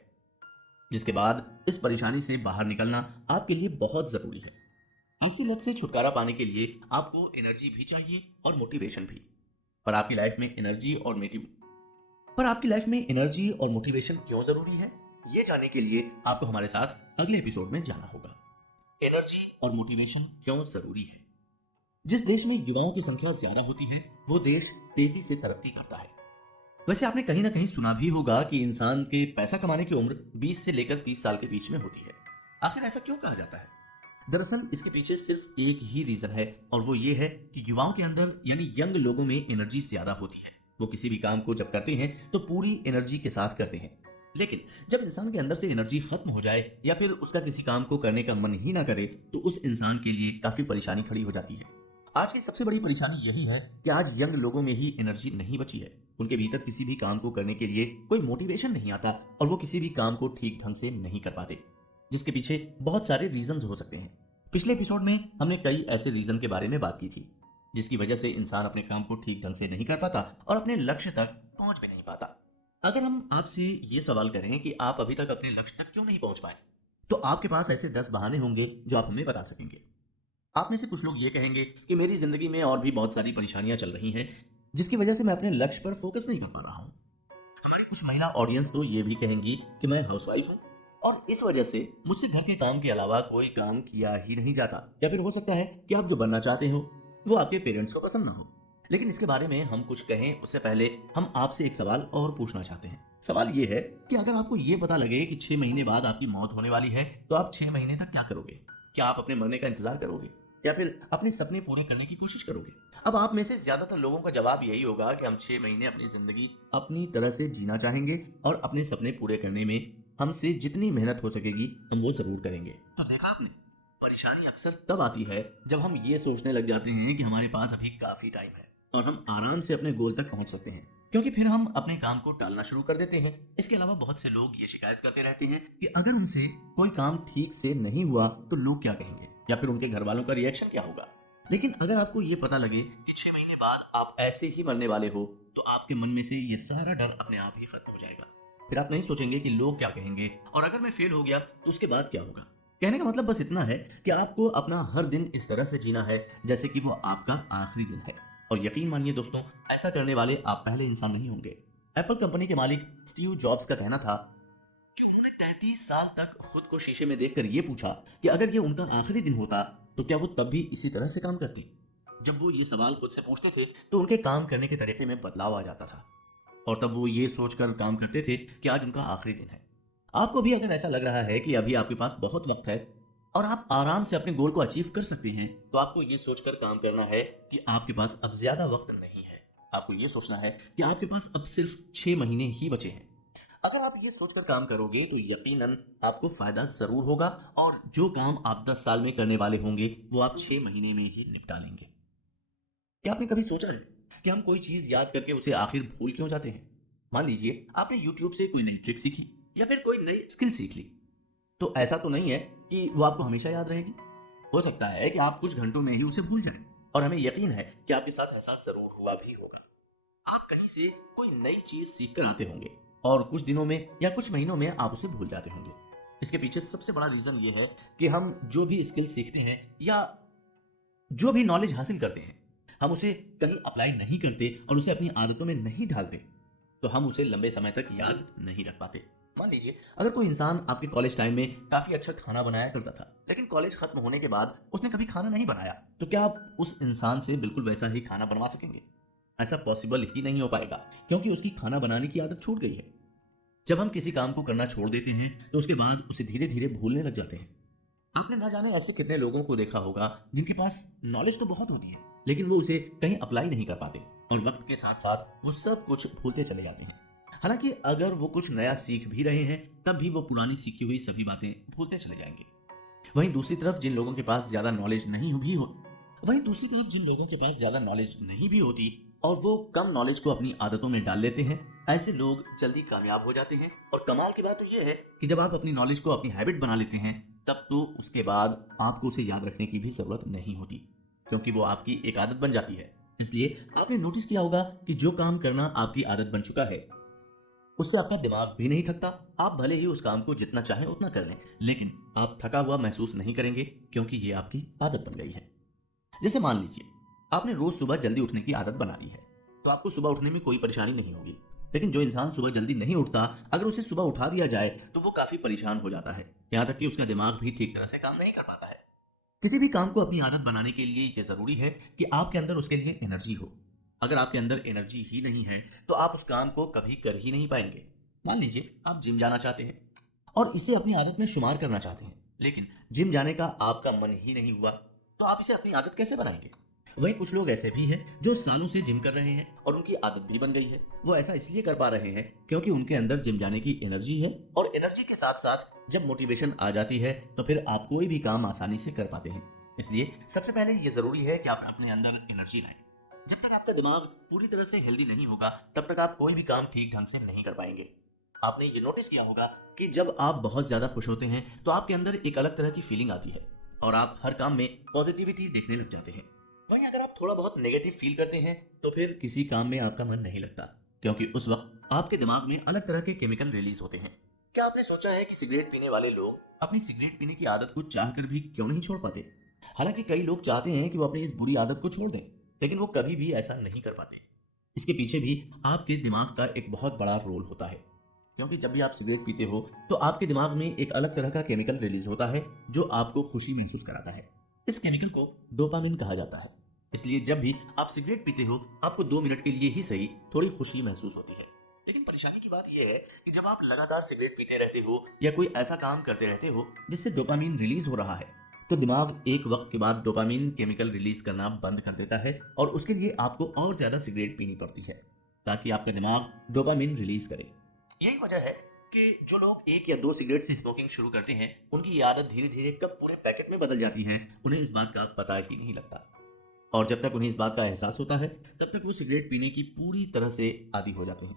जिसके बाद इस परेशानी से बाहर निकलना आपके लिए बहुत जरूरी है। ऐसी लत से छुटकारा पाने के लिए आपको एनर्जी भी चाहिए और मोटिवेशन भी। पर आपकी लाइफ में एनर्जी और मोटिव पर आपकी लाइफ में एनर्जी और मोटिवेशन क्यों जरूरी है, ये जानने के लिए आपको हमारे साथ अगले एपिसोड में जाना होगा। एनर्जी और मोटिवेशन क्यों जरूरी है? जिस देश में युवाओं की संख्या ज्यादा होती है, वो देश तेजी से तरक्की करता है। वैसे आपने कहीं ना कहीं सुना भी होगा कि इंसान के पैसा कमाने की उम्र 20 से लेकर 30 साल के बीच में होती है। आखिर ऐसा क्यों कहा जाता है? दरअसल इसके पीछे सिर्फ एक ही रीजन है और वो ये है कि युवाओं के अंदर यानी यंग लोगों में एनर्जी ज्यादा होती है। वो किसी भी काम को जब करते हैं तो पूरी एनर्जी के साथ करते हैं। लेकिन जब इंसान के अंदर से एनर्जी खत्म हो जाए या फिर उसका किसी काम को करने का मन ही ना करे, तो उस इंसान के लिए काफी परेशानी खड़ी हो जाती है। आज की सबसे बड़ी परेशानी यही है कि आज यंग लोगों में ही एनर्जी नहीं बची है। उनके भीतर किसी भी काम को करने के लिए कोई मोटिवेशन नहीं आता और वो किसी भी काम को ठीक ढंग से नहीं कर पाते, जिसके पीछे बहुत सारे रीजंस हो सकते हैं। पिछले एपिसोड में हमने कई ऐसे रीजन के बारे में बात की थी जिसकी वजह से इंसान अपने काम को ठीक ढंग से नहीं कर पाता और अपने लक्ष्य तक पहुंच भी नहीं पाता। अगर हम आपसे ये सवाल करें कि आप अभी तक अपने लक्ष्य तक क्यों नहीं पहुंच पाए, तो आपके पास ऐसे 10 बहाने होंगे जो आप हमें बता सकेंगे। आप में से कुछ लोग ये कहेंगे कि मेरी जिंदगी में और भी बहुत सारी परेशानियां चल रही हैं जिसकी वजह से मैं अपने लक्ष्य पर फोकस नहीं कर पा रहा हूँ। हमारी कुछ महिला ऑडियंस तो ये भी कहेंगी कि मैं हाउसवाइफ हूँ और इस वजह से मुझसे घर के काम के अलावा कोई काम किया ही नहीं जाता। या फिर हो सकता है कि आप जो बनना चाहते हो वो आपके पेरेंट्स को पसंद ना हो। लेकिन इसके बारे में हम कुछ कहें उससे पहले हम आपसे एक सवाल और पूछना चाहते हैं। सवाल ये है कि अगर आपको ये पता लगे कि 6 महीने बाद आपकी मौत होने वाली है, तो आप 6 महीने तक क्या करोगे? क्या आप अपने मरने का इंतजार करोगे या फिर अपने सपने पूरे करने की कोशिश करोगे? अब आप में से ज्यादातर लोगों का जवाब यही होगा कि हम 6 महीने अपनी जिंदगी अपनी तरह से जीना चाहेंगे और अपने सपने पूरे करने में हमसे जितनी मेहनत हो सकेगी हम वो जरूर करेंगे। तो देखा आपने, परेशानी अक्सर तब आती है जब हम ये सोचने लग जाते हैं कि हमारे पास अभी काफी टाइम है और हम आराम से अपने गोल तक पहुंच सकते हैं, क्योंकि फिर हम अपने काम को टालना शुरू कर देते हैं। इसके अलावा बहुत से लोग ये शिकायत करते रहते हैं कि अगर उनसे कोई काम ठीक से नहीं हुआ तो लोग क्या कहेंगे या फिर उनके घर वालों का रिएक्शन क्या होगा। लेकिन अगर आपको ये पता लगे कि 6 महीने बाद आप ऐसे ही मरने वाले हो, तो आपके मन में से ये सारा डर अपने आप ही खत्म हो जाएगा। फिर आप नहीं सोचेंगे कि लोग क्या कहेंगे और अगर मैं फेल हो गया तो उसके बाद क्या होगा। कहने का मतलब बस इतना है कि आपको अपना हर दिन इस तरह से जीना है जैसे कि वो आपका आखिरी दिन है। और यकीन मानिए दोस्तों, ऐसा करने वाले आप पहले इंसान नहीं होंगे। एप्पल कंपनी के मालिक स्टीव जॉब्स का कहना था कि उन्होंने 33 साल तक खुद को शीशे में देखकर ये पूछा कि अगर ये उनका आखिरी दिन होता तो क्या वो तब भी इसी तरह से काम करते। जब वो ये सवाल खुद से पूछते थे तो उनके काम करने के तरीके में बदलाव आ जाता था और तब वो ये सोचकर काम करते थे कि आज उनका आखिरी दिन है। आपको भी अगर ऐसा लग रहा है कि अभी आपके पास बहुत वक्त है और आप आराम से अपने गोल को अचीव कर सकते हैं, तो आपको ये सोचकर काम करना है कि आपके पास अब ज्यादा वक्त नहीं है। आपको ये सोचना है कि आपके पास अब सिर्फ 6 महीने ही बचे हैं। अगर आप ये सोचकर काम करोगे तो यकीनन आपको फायदा जरूर होगा, और जो काम आप 10 साल में करने वाले होंगे वो आप 6 महीने में ही निपटा लेंगे। क्या आपने कभी सोचा है कि हम कोई चीज याद करके उसे आखिर भूल क्यों जाते हैं? मान लीजिए आपने YouTube से कोई नई ट्रिक सीखी या फिर कोई नई स्किल सीख ली, तो ऐसा तो नहीं है कि वो आपको हमेशा याद रहेगी। हो सकता है कि आप कुछ घंटों में ही उसे भूल जाएं, और हमें यकीन है कि आपके साथ ऐसा जरूर हुआ भी होगा। आप कहीं से कोई नई चीज सीख कर आते होंगे और कुछ दिनों में या कुछ महीनों में आप उसे भूल जाते होंगे। इसके पीछे सबसे बड़ा रीजन ये है कि हम जो भी स्किल सीखते हैं या जो भी नॉलेज हासिल करते हैं, हम उसे कहीं अप्लाई नहीं करते और उसे अपनी आदतों में नहीं ढालते, तो हम उसे लंबे समय तक याद नहीं रख पाते। मान लीजिए अगर कोई इंसान आपके कॉलेज टाइम में काफी अच्छा खाना बनाया करता था, लेकिन कॉलेज खत्म होने के बाद उसने कभी खाना नहीं बनाया, तो क्या आप उस इंसान से बिल्कुल वैसा ही खाना बनवा सकेंगे? ऐसा पॉसिबल ही नहीं हो पाएगा, क्योंकि उसकी खाना बनाने की आदत छूट गई है। जब हम किसी काम को करना छोड़ देते हैं तो उसके बाद उसे धीरे धीरे भूलने लग जाते हैं। आपने ना जाने ऐसे कितने लोगों को देखा होगा जिनके पास नॉलेज तो बहुत होती है, लेकिन वो उसे कहीं अप्लाई नहीं कर पाते, और वक्त के साथ साथ वो सब कुछ भूलते चले जाते हैं। हालांकि अगर वो कुछ नया सीख भी रहे हैं, तब भी वो पुरानी सीखी हुई सभी बातें भूलते चले जाएंगे। वहीं दूसरी तरफ जिन लोगों के पास ज्यादा नॉलेज नहीं भी हो वहीं दूसरी तरफ जिन लोगों के पास ज्यादा नॉलेज नहीं भी होती और वो कम नॉलेज को अपनी आदतों में डाल लेते हैं, ऐसे लोग जल्दी कामयाब हो जाते हैं। और कमाल की बात तो ये है कि जब आप अपनी नॉलेज को अपनी हैबिट बना लेते हैं, तब तो उसके बाद आपको उसे याद रखने की भी जरूरत नहीं होती, क्योंकि वो आपकी एक आदत बन जाती है। इसलिए आपने नोटिस किया होगा कि जो काम करना आपकी आदत बन चुका है, उससे आपका दिमाग भी नहीं थकता। आप भले ही उस काम को जितना चाहें उतना कर लें, लेकिन आप थका हुआ महसूस नहीं करेंगे, क्योंकि ये आपकी आदत बन गई है। जैसे मान लीजिए आपने रोज सुबह जल्दी उठने की आदत बना ली है, तो आपको सुबह उठने में कोई परेशानी नहीं होगी। लेकिन जो इंसान सुबह जल्दी नहीं उठता, अगर उसे सुबह उठा दिया जाए तो वो काफी परेशान हो जाता है, यहाँ तक कि उसका दिमाग भी ठीक तरह से काम नहीं कर पाता है। किसी भी काम को अपनी आदत बनाने के लिए ये जरूरी है कि आपके अंदर उसके लिए एनर्जी हो। अगर आपके अंदर एनर्जी ही नहीं है तो आप उस काम को कभी कर ही नहीं पाएंगे। मान लीजिए आप जिम जाना चाहते हैं और इसे अपनी आदत में शुमार करना चाहते हैं, लेकिन जिम जाने का आपका मन ही नहीं हुआ, तो आप इसे अपनी आदत कैसे बनाएंगे? वहीं कुछ लोग ऐसे भी हैं जो सालों से जिम कर रहे हैं और उनकी आदत भी बन गई है। वो ऐसा इसलिए कर पा रहे हैं क्योंकि उनके अंदर जिम जाने की एनर्जी है, और एनर्जी के साथ साथ जब मोटिवेशन आ जाती है तो फिर आप कोई भी काम आसानी से कर पाते हैं। इसलिए सबसे पहले ये जरूरी है कि आप अपने अंदर एनर्जी लाएं। जब तक आपका दिमाग पूरी तरह से हेल्दी नहीं होगा, तब तक आप कोई भी काम ठीक ढंग से नहीं कर पाएंगे। आपने ये नोटिस किया होगा कि जब आप बहुत ज्यादा खुश होते हैं तो आपके अंदर एक अलग तरह की फीलिंग आती है और आप हर काम में पॉजिटिविटी देखने लग जाते हैं। वहीं अगर आप थोड़ा बहुत नेगेटिव फील करते हैं तो फिर किसी काम में आपका मन नहीं लगता, क्योंकि उस वक्त आपके दिमाग में अलग तरह के केमिकल रिलीज होते हैं। क्या आपने सोचा है कि सिगरेट पीने वाले लोग अपनी सिगरेट पीने की आदत को चाहकर भी क्यों नहीं छोड़ पाते? हालांकि कई लोग चाहते हैं कि वो अपनी इस बुरी आदत को छोड़ दें, लेकिन वो कभी भी ऐसा नहीं कर पाते। इसके पीछे भी आपके दिमाग का एक बहुत बड़ा रोल होता है, क्योंकि जब भी आप सिगरेट पीते हो तो आपके दिमाग में एक अलग तरह का केमिकल रिलीज होता है जो आपको खुशी महसूस कराता है। इस केमिकल को डोपामिन कहा जाता है। इसलिए जब भी आप सिगरेट पीते हो, आपको 2 मिनट के लिए ही सही थोड़ी खुशी महसूस होती है। लेकिन परेशानी की बात यह है कि जब आप लगातार सिगरेट पीते रहते हो या कोई ऐसा काम करते रहते हो जिससे डोपामिन रिलीज हो रहा है, तो दिमाग एक वक्त के बाद डोपामिन केमिकल रिलीज करना बंद कर देता है, और उसके लिए आपको और ज्यादा सिगरेट पीनी पड़ती है ताकि आपका दिमाग डोपामिन रिलीज करे। यही वजह है कि जो लोग 1 या 2 सिगरेट से स्मोकिंग शुरू करते हैं, उनकी ये आदत धीरे धीरे कब पूरे पैकेट में बदल जाती है, उन्हें इस बात का पता ही नहीं लगता। और जब तक उन्हें इस बात का एहसास होता है, तब तक वो सिगरेट पीने की पूरी तरह से आदी हो जाते हैं।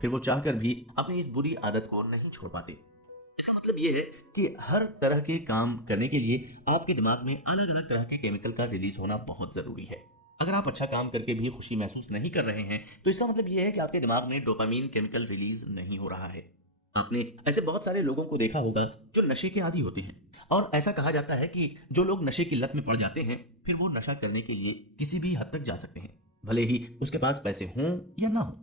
फिर वो चाहकर भी अपनी इस बुरी आदत को नहीं छोड़ पाते। इसका मतलब ये है कि हर तरह के काम करने के लिए आपके दिमाग में अलग अलग तरह के केमिकल का रिलीज होना बहुत जरूरी है। अगर आप अच्छा काम करके भी खुशी महसूस नहीं कर रहे हैं, तो इसका मतलब ये है कि आपके दिमाग में डोपामीन केमिकल रिलीज नहीं हो रहा है। आपने ऐसे बहुत सारे लोगों को देखा होगा जो नशे के आदी होते हैं, और ऐसा कहा जाता है कि जो लोग नशे की लत में पड़ जाते हैं, फिर वो नशा करने के लिए किसी भी हद तक जा सकते हैं, भले ही उसके पास पैसे हों या ना हो।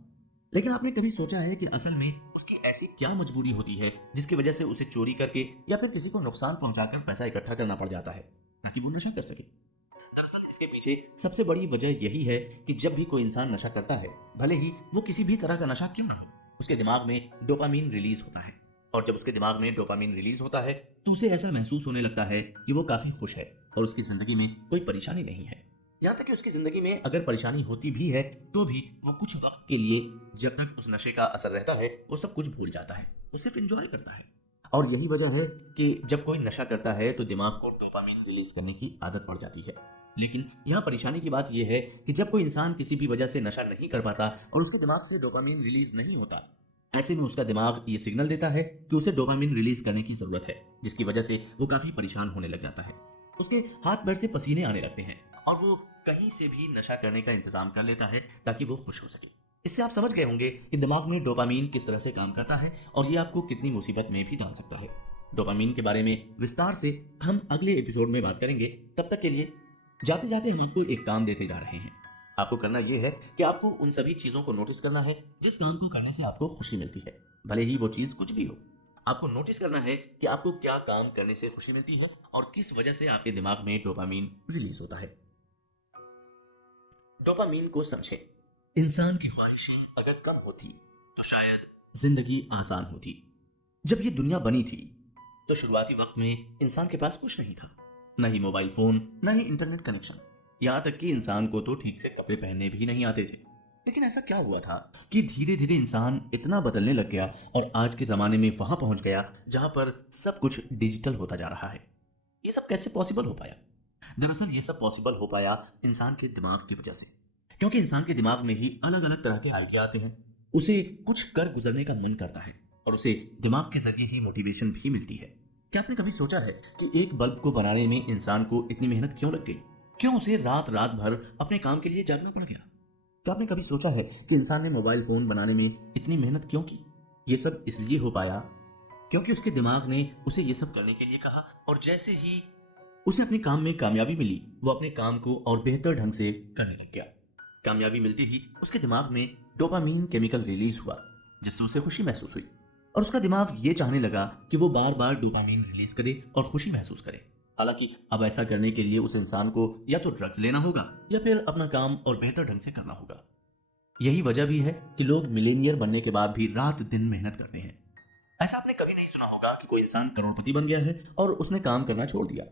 लेकिन आपने कभी सोचा है कि असल में उसकी ऐसी क्या मजबूरी होती है जिसकी वजह से उसे चोरी करके या फिर किसी को नुकसान पहुंचाकर पैसा इकट्ठा करना पड़ जाता है ताकि वो नशा कर सके? दरअसल इसके पीछे सबसे बड़ी वजह यही है कि जब भी कोई इंसान नशा करता है, भले ही वो किसी भी तरह का नशा क्यों ना हो, उसके दिमाग में डोपामीन रिलीज होता है। और जब उसके दिमाग में डोपामीन रिलीज होता है तो उसे ऐसा महसूस होने लगता है कि वो काफी खुश है और उसकी जिंदगी में कोई परेशानी नहीं है। यहाँ तक कि उसकी जिंदगी में अगर परेशानी होती भी है तो भी वो कुछ वक्त के लिए, जब तक उस नशे का असर रहता है, वो सब कुछ भूल जाता है, वो सिर्फ एंजॉय करता है। और यही वजह है कि जब कोई नशा करता है तो दिमाग को डोपामिन रिलीज करने की आदत पड़ जाती है। लेकिन यहाँ परेशानी की बात यह है कि जब कोई इंसान किसी भी वजह से नशा नहीं कर पाता और उसके दिमाग से डोपामिन रिलीज नहीं होता, ऐसे में उसका दिमाग ये सिग्नल देता है कि उसे डोपामिन रिलीज करने की जरूरत है, जिसकी वजह से वो काफी परेशान होने लग जाता है। उसके हाथ पैर से पसीने आने लगते हैं और वो कहीं से भी नशा करने का इंतजाम कर लेता है ताकि वो खुश हो सके। इससे आप समझ गए होंगे कि दिमाग में डोपामीन किस तरह से काम करता है और ये आपको कितनी मुसीबत में भी डाल सकता है। डोपामीन के बारे में विस्तार से हम अगले एपिसोड में बात करेंगे। तब तक के लिए जाते जाते हम आपको एक काम देते जा रहे हैं। आपको करना यह है कि आपको उन सभी चीजों को नोटिस करना है जिस काम को करने से आपको खुशी मिलती है, भले ही वो चीज कुछ भी हो। आपको नोटिस करना है कि आपको क्या काम करने से खुशी मिलती है और किस वजह से आपके दिमाग में डोपामीन रिलीज होता है। डोपामीन को समझें। इंसान की ख्वाहिशें अगर कम होती तो शायद जिंदगी आसान होती। जब ये दुनिया बनी थी तो शुरुआती वक्त में इंसान के पास कुछ नहीं था, न ही मोबाइल फोन, न ही इंटरनेट कनेक्शन, यहाँ तक कि इंसान को तो ठीक से कपड़े पहनने भी नहीं आते थे। लेकिन ऐसा क्या हुआ था कि धीरे धीरे इंसान इतना बदलने लग गया और आज के जमाने में वहां पहुंच गया जहां पर सब कुछ डिजिटल होता जा रहा है। ये सब कैसे पॉसिबल हो पाया? दरअसल ये सब पॉसिबल हो पाया इंसान के दिमाग की वजह से, क्योंकि इंसान के दिमाग में ही अलग अलग तरह के आइडिया आते हैं। उसे कुछ कर गुजरने का मन करता है और उसे दिमाग के जरिए ही मोटिवेशन भी मिलती है। क्या आपने कभी सोचा है कि एक बल्ब को बनाने में इंसान को इतनी मेहनत क्यों लग गई? क्यों उसे रात रात भर अपने काम के लिए जागना पड़ गया? क्या आपने कभी सोचा है कि इंसान ने मोबाइल फोन बनाने में इतनी मेहनत क्यों की? ये सब इसलिए हो पाया क्योंकि उसके दिमाग ने उसे ये सब करने के लिए कहा, और जैसे ही उसे अपने काम में कामयाबी मिली वो अपने काम को और बेहतर ढंग से करने लग गया। कामयाबी मिलते ही उसके दिमाग में डोपामीन केमिकल रिलीज हुआ, जिससे उसे खुशी महसूस हुई और उसका दिमाग ये चाहने लगा कि वो बार बार डोपामीन रिलीज करे और खुशी महसूस करे। हालांकि अब ऐसा करने के लिए उस इंसान को या तो ड्रग्स लेना होगा या फिर अपना काम और बेहतर ढंग से करना होगा। यही वजह भी है कि लोग मिलेनियर बनने के बाद भी रात दिन मेहनत करते हैं। ऐसा आपने कभी नहीं सुना होगा कि कोई इंसान करोड़पति बन गया है और उसने काम करना छोड़ दिया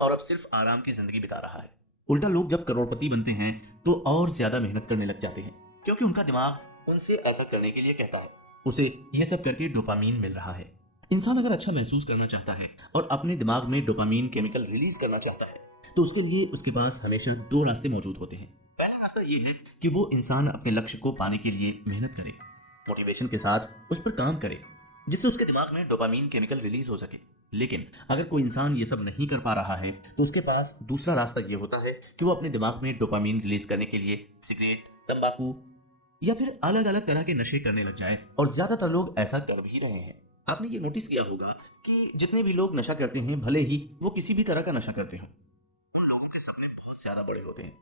और अब सिर्फ आराम की जिंदगी बिता रहा है। उल्टा लोग जब करोड़पति बनते हैं तो और ज्यादा मेहनत करने लग जाते हैं, क्योंकि उनका दिमाग उनसे ऐसा करने के लिए कहता है। उसे यह सब करके डोपामीन मिल रहा है। इंसान अगर अच्छा महसूस करना चाहता है और अपने दिमाग में डोपामीन केमिकल रिलीज करना चाहता है तो उसके लिए उसके पास हमेशा दो रास्ते मौजूद होते हैं। पहला रास्ता ये है कि वो इंसान अपने लक्ष्य को पाने के लिए मेहनत करे, मोटिवेशन के साथ उस पर काम करे, जिससे उसके दिमाग में डोपामीन केमिकल रिलीज हो सके। लेकिन अगर कोई इंसान ये सब नहीं कर पा रहा है तो उसके पास दूसरा रास्ता ये होता है कि वो अपने दिमाग में डोपामीन रिलीज करने के लिए सिगरेट, तंबाकू या फिर अलग अलग तरह के नशे करने लग जाए, और ज्यादातर लोग ऐसा कर भी रहे हैं। आपने ये नोटिस किया होगा कि जितने भी लोग नशा करते हैं, भले ही वो किसी भी तरह का नशा करते हो, उन लोगों के सपने बहुत ज्यादा बड़े होते हैं,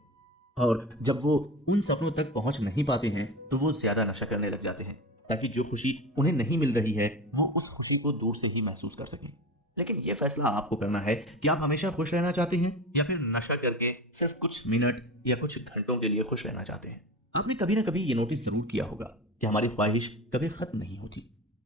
और जब वो उन सपनों तक पहुंच नहीं पाते हैं तो वो ज्यादा नशा करने लग जाते हैं ताकि जो खुशी उन्हें नहीं मिल रही है वो उस खुशी को दूर से ही महसूस कर सकें। लेकिन ये फैसला आपको करना है कि आप हमेशा खुश रहना चाहते हैं या फिर नशा करके सिर्फ कुछ मिनट या कुछ घंटों के लिए खुश रहना चाहते हैं। आपने कभी ना कभी ये नोटिस जरूर किया होगा कि हमारी ख्वाहिश कभी खत्म नहीं होती।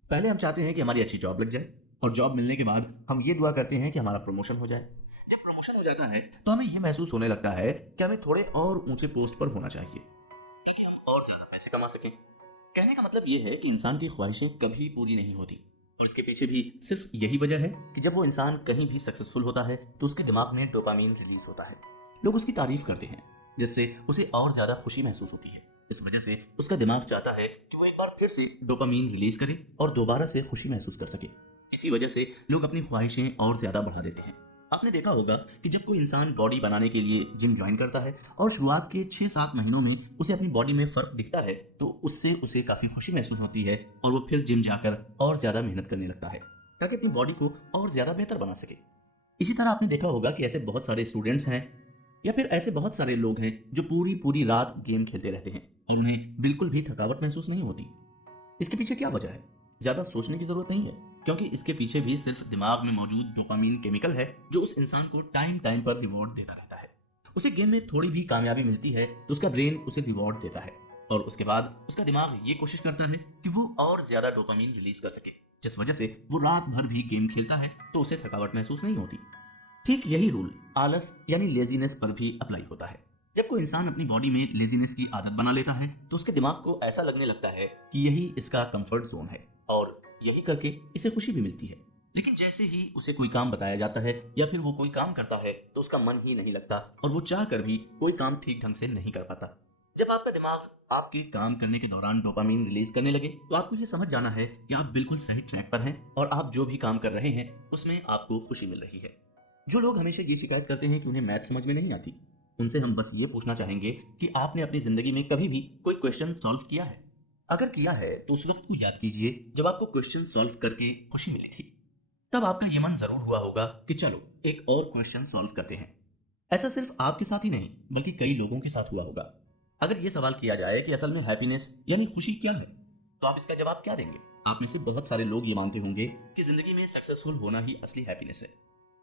पहले हम चाहते हैं कि हमारी अच्छी जॉब लग जाए, और जॉब मिलने के बाद हम ये दुआ करते हैं कि हमारा प्रमोशन हो जाए। जब प्रमोशन हो जाता है तो हमें यह महसूस होने लगता है कि हमें थोड़े और ऊंचे पोस्ट पर होना चाहिए ताकि हम और ज्यादा पैसे कमा सकें। कहने का मतलब ये है कि इंसान की ख्वाहिशें कभी पूरी नहीं होती, और इसके पीछे भी सिर्फ यही वजह है कि जब वो इंसान कहीं भी सक्सेसफुल होता है तो उसके दिमाग में डोपामीन रिलीज होता है। लोग उसकी तारीफ करते हैं जिससे उसे और ज्यादा खुशी महसूस होती है। इस वजह से उसका दिमाग चाहता है कि वो एक बार फिर से डोपामीन रिलीज करे और दोबारा से खुशी महसूस कर सके। इसी वजह से लोग अपनी ख्वाहिशें और ज्यादा बढ़ा देते हैं। आपने देखा होगा कि जब कोई इंसान बॉडी बनाने के लिए जिम ज्वाइन करता है और शुरुआत के 6-7 महीनों में उसे अपनी बॉडी में फर्क दिखता है तो उससे उसे काफी खुशी महसूस होती है और वो फिर जिम जाकर और ज्यादा मेहनत करने लगता है ताकि अपनी बॉडी को और ज्यादा बेहतर बना सके। इसी तरह आपने देखा होगा कि ऐसे बहुत सारे स्टूडेंट्स हैं या फिर ऐसे बहुत सारे लोग हैं जो पूरी पूरी रात गेम खेलते रहते हैं और उन्हें बिल्कुल भी थकावट महसूस नहीं होती। इसके पीछे क्या वजह है? ज्यादा सोचने की जरूरत नहीं है, क्योंकि इसके पीछे भी सिर्फ दिमाग में मौजूद डोपामीन केमिकल है जो उस इंसान को टाइम टाइम पर रिवॉर्ड देता रहता है। उसे गेम में थोड़ी भी कामयाबी मिलती है तो उसका ब्रेन उसे रिवॉर्ड देता है, और उसके बाद उसका दिमाग ये कोशिश करता है कि वो और ज्यादा डोपामीन रिलीज कर सके, जिस वजह से वो रात भर भी गेम खेलता है तो उसे थकावट महसूस नहीं होती। ठीक यही रूल आलस यानी लेजीनेस पर भी अप्लाई होता है। जब कोई इंसान अपनी बॉडी में लेजीनेस की आदत बना लेता है तो उसके दिमाग को ऐसा लगने लगता है कि यही इसका कंफर्ट जोन है और यही करके इसे खुशी भी मिलती है। लेकिन जैसे ही उसे कोई काम बताया जाता है या फिर वो कोई काम करता है तो उसका मन ही नहीं लगता और वो चाह कर भी कोई काम ठीक ढंग से नहीं कर पाता। जब आपका दिमाग आपके काम करने के दौरान डोपामीन रिलीज करने लगे तो आपको ये समझ जाना है कि आप बिल्कुल सही ट्रैक पर हैं और आप जो भी काम कर रहे हैं उसमें आपको खुशी मिल रही है। जो लोग हमेशा ये शिकायत करते हैं कि उन्हें मैथ समझ में नहीं आती, उनसे हम बस ये पूछना चाहेंगे कि आपने अपनी जिंदगी में कभी भी कोई क्वेश्चन सॉल्व किया है? अगर किया है तो उस वक्त को याद कीजिए जब आपको क्वेश्चन सॉल्व करके खुशी मिली थी। तब आपका ये मन जरूर हुआ होगा कि चलो एक और क्वेश्चन सॉल्व करते हैं। ऐसा सिर्फ आपके साथ ही नहीं बल्कि कई लोगों के साथ हुआ होगा। अगर ये सवाल किया जाए कि असल में हैप्पीनेस यानी खुशी क्या है तो आप इसका जवाब क्या देंगे? आप में से बहुत सारे लोग ये मानते होंगे कि जिंदगी में सक्सेसफुल होना ही असली हैप्पीनेस है,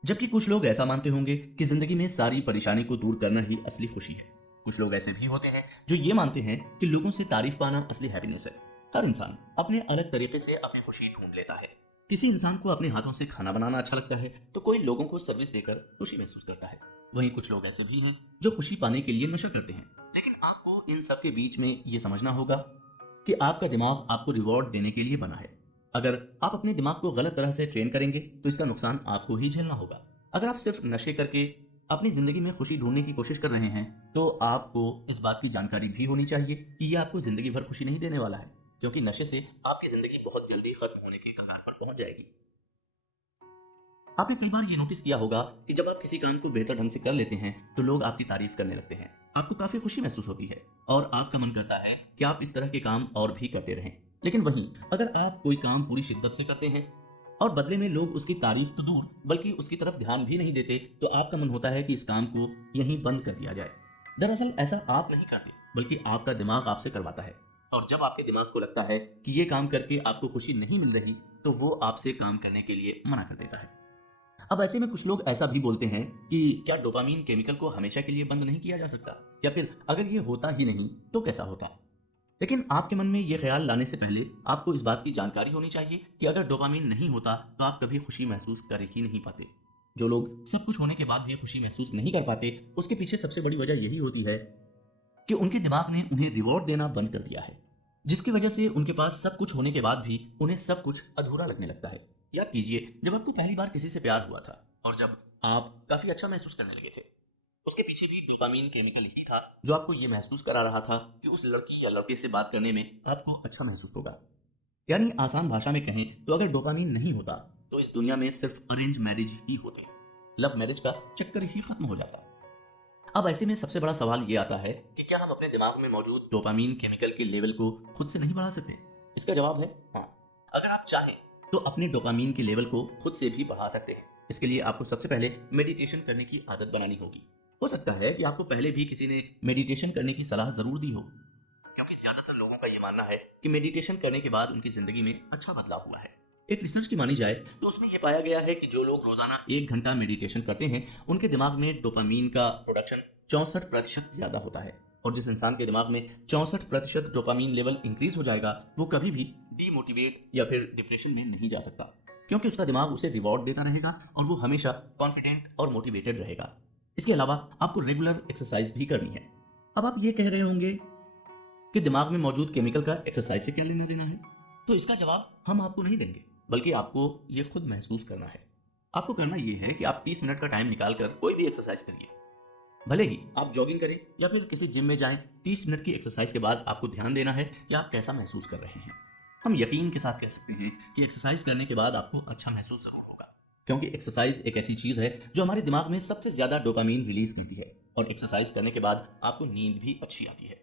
जबकि कुछ लोग ऐसा मानते होंगे कि जिंदगी में सारी परेशानी को दूर करना ही असली खुशी है। कुछ लोग ऐसे भी होते हैं जो ये मानते हैं कि लोगों से तारीफ पाना असली हैप्पीनेस है। हर इंसान अपने अलग तरीके से अपनी खुशी ढूंढ लेता है। किसी इंसान को अपने हाथों से खाना बनाना अच्छा लगता है तो कोई लोगों को सर्विस देकर खुशी महसूस करता है। वहीं कुछ लोग ऐसे भी हैं जो खुशी पाने के लिए नशा करते हैं। लेकिन आपको इन सब के बीच में ये समझना होगा कि आपका दिमाग आपको रिवॉर्ड देने के लिए बना है। अगर आप अपने दिमाग को गलत तरह से ट्रेन करेंगे तो इसका नुकसान आपको ही झेलना होगा। अगर आप सिर्फ नशे करके अपनी जिंदगी में खुशी ढूंढने की कोशिश कर रहे हैं तो आपको इस बात की जानकारी भी होनी चाहिए कि ये आपको जिंदगी भर खुशी नहीं देने वाला है, क्योंकि नशे से आपकी जिंदगी बहुत जल्दी खत्म होने के कगार पर पहुंच जाएगी। आपने कई बार ये नोटिस किया होगा कि जब आप किसी काम को बेहतर ढंग से कर लेते हैं तो लोग आपकी तारीफ करने लगते हैं। आपको काफी खुशी महसूस होती है और आपका मन करता है कि आप इस तरह के काम और भी करते रहें। लेकिन वहीं अगर आप कोई काम पूरी शिद्दत से करते हैं और बदले में लोग उसकी तारीफ तो दूर बल्कि उसकी तरफ ध्यान भी नहीं देते तो आपका मन होता है कि इस काम को यहीं बंद कर दिया जाए। दरअसल ऐसा आप नहीं करते बल्कि आपका दिमाग आपसे करवाता है। और जब आपके दिमाग को लगता है कि ये काम करके आपको खुशी नहीं मिल रही तो वो आपसे काम करने के लिए मना कर देता है। अब ऐसे में कुछ लोग ऐसा भी बोलते हैं कि क्या डोपामीन केमिकल को हमेशा के लिए बंद नहीं किया जा सकता, या फिर अगर ये होता ही नहीं तो कैसा होता। लेकिन आपके मन में ये ख्याल लाने से पहले आपको इस बात की जानकारी होनी चाहिए कि अगर डोपामीन नहीं होता तो आप कभी खुशी महसूस कर ही नहीं पाते। जो लोग सब कुछ होने के बाद भी खुशी महसूस नहीं कर पाते उसके पीछे सबसे बड़ी वजह यही होती है कि उनके दिमाग ने उन्हें रिवॉर्ड देना बंद कर दिया है, जिसकी वजह से उनके पास सब कुछ होने के बाद भी उन्हें सब कुछ अधूरा लगने लगता है। याद कीजिए जब आपको पहली बार किसी से प्यार हुआ था और जब आप काफी अच्छा महसूस करने लगे थे, उसके पीछे भी डोपामीन केमिकल ही था जो आपको ये महसूस करा रहा था कि उस लड़की या लड़के से बात करने में आपको अच्छा महसूस होगा। यानी आसान भाषा में कहें तो अगर डोपामीन नहीं होता तो इस दुनिया में सिर्फ अरेंज मैरिज ही होते, लव मैरिज का चक्कर ही खत्म हो जाता। अब ऐसे में सबसे बड़ा सवाल ये आता है कि क्या हम अपने दिमाग में मौजूद डोपामीन केमिकल के लेवल को खुद से नहीं बढ़ा सकते? इसका जवाब है हाँ। अगर आप चाहें तो अपने डोपामीन के लेवल को खुद से भी बढ़ा सकते हैं। इसके लिए आपको सबसे पहले मेडिटेशन करने की आदत बनानी होगी। हो सकता है कि आपको पहले भी किसी ने मेडिटेशन करने की सलाह जरूर दी हो, क्योंकि ज्यादातर लोगों का ये मानना है कि मेडिटेशन करने के बाद उनकी जिंदगी में अच्छा बदलाव हुआ है। एक रिसर्च की मानी जाए तो उसमें यह पाया गया है कि जो लोग रोजाना 1 घंटा मेडिटेशन करते हैं उनके दिमाग में डोपामीन का प्रोडक्शन 64% ज्यादा होता है। और जिस इंसान के दिमाग में 64% डोपामीन लेवल इंक्रीज हो जाएगा वो कभी भी डीमोटिवेट या फिर डिप्रेशन में नहीं जा सकता, क्योंकि उसका दिमाग उसे रिवॉर्ड देता रहेगा और वो हमेशा कॉन्फिडेंट और मोटिवेटेड रहेगा। इसके अलावा आपको रेगुलर एक्सरसाइज भी करनी है। अब आप ये कह रहे होंगे कि दिमाग में मौजूद केमिकल का एक्सरसाइज से क्या लेना देना है? तो इसका जवाब हम आपको नहीं देंगे बल्कि आपको ये खुद महसूस करना है। आपको करना ये है कि आप 30 मिनट का टाइम निकाल कर कोई भी एक्सरसाइज करिए। भले ही आप जॉगिंग करें या फिर किसी जिम में जाएं, 30 मिनट की एक्सरसाइज के बाद आपको ध्यान देना है कि आप कैसा महसूस कर रहे हैं। हम यकीन के साथ कह सकते हैं कि एक्सरसाइज करने के बाद आपको अच्छा महसूस जरूर होगा, क्योंकि एक्सरसाइज एक ऐसी चीज है जो हमारे दिमाग में सबसे ज्यादा डोपामीन रिलीज करती है और एक्सरसाइज करने के बाद आपको नींद भी अच्छी आती है।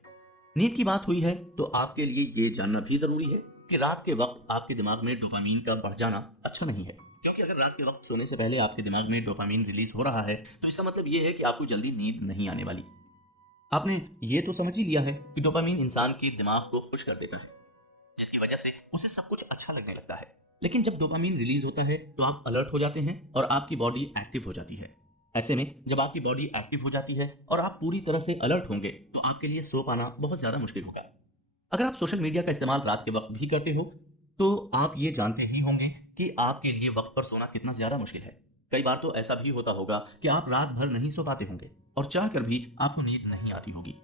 नींद की बात हुई है तो आपके लिए ये जानना भी जरूरी है कि रात के वक्त आपके दिमाग में डोपामीन का बढ़ जाना अच्छा नहीं है, क्योंकि अगर रात के वक्त सोने से पहले आपके दिमाग में डोपामीन रिलीज हो रहा है तो इसका मतलब ये है कि आपको जल्दी नींद नहीं आने वाली। आपने ये तो समझ ही लिया है कि डोपामीन इंसान के दिमाग को खुश कर देता है, जिसकी वजह से उसे सब कुछ अच्छा लगने लगता है। लेकिन जब डोपामीन रिलीज होता है तो आप अलर्ट हो जाते हैं और आपकी बॉडी एक्टिव हो जाती है। ऐसे में जब आपकी बॉडी एक्टिव हो जाती है और आप पूरी तरह से अलर्ट होंगे तो आपके लिए सो पाना बहुत ज्यादा मुश्किल होगा। अगर आप सोशल मीडिया का इस्तेमाल रात के वक्त भी करते हो तो आप ये जानते ही होंगे कि आपके लिए वक्त पर सोना कितना ज्यादा मुश्किल है। कई बार तो ऐसा भी होता होगा कि आप रात भर नहीं सो पाते होंगे और चाह कर भी आपको नींद नहीं आती होगी।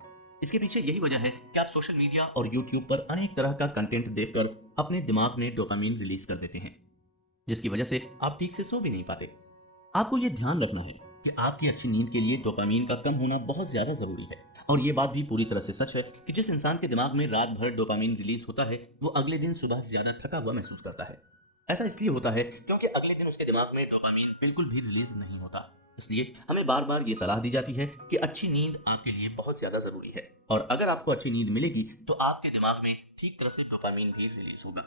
इसके पीछे यही वजह है कि आप सोशल मीडिया और यूट्यूब पर अनेक तरह का कंटेंट देखकर अपने दिमाग में डोपामीन रिलीज कर देते हैं, जिसकी वजह से आप ठीक से सो भी नहीं पाते। आपको ये ध्यान रखना है कि आपकी अच्छी नींद के लिए डोपामीन का कम होना बहुत ज्यादा जरूरी है। और ये बात भी पूरी तरह से सच है कि जिस इंसान के दिमाग में रात भर डोपामीन रिलीज होता है वो अगले दिन सुबह ज्यादा थका हुआ महसूस करता है। ऐसा इसलिए होता है क्योंकि अगले दिन उसके दिमाग में डोपामीन बिल्कुल भी रिलीज नहीं होता। इसलिए हमें बार बार ये सलाह दी जाती है कि अच्छी नींद आपके लिए बहुत ज्यादा जरूरी है, और अगर आपको अच्छी नींद मिलेगी तो आपके दिमाग में ठीक तरह से डोपामीन भी रिलीज होगा।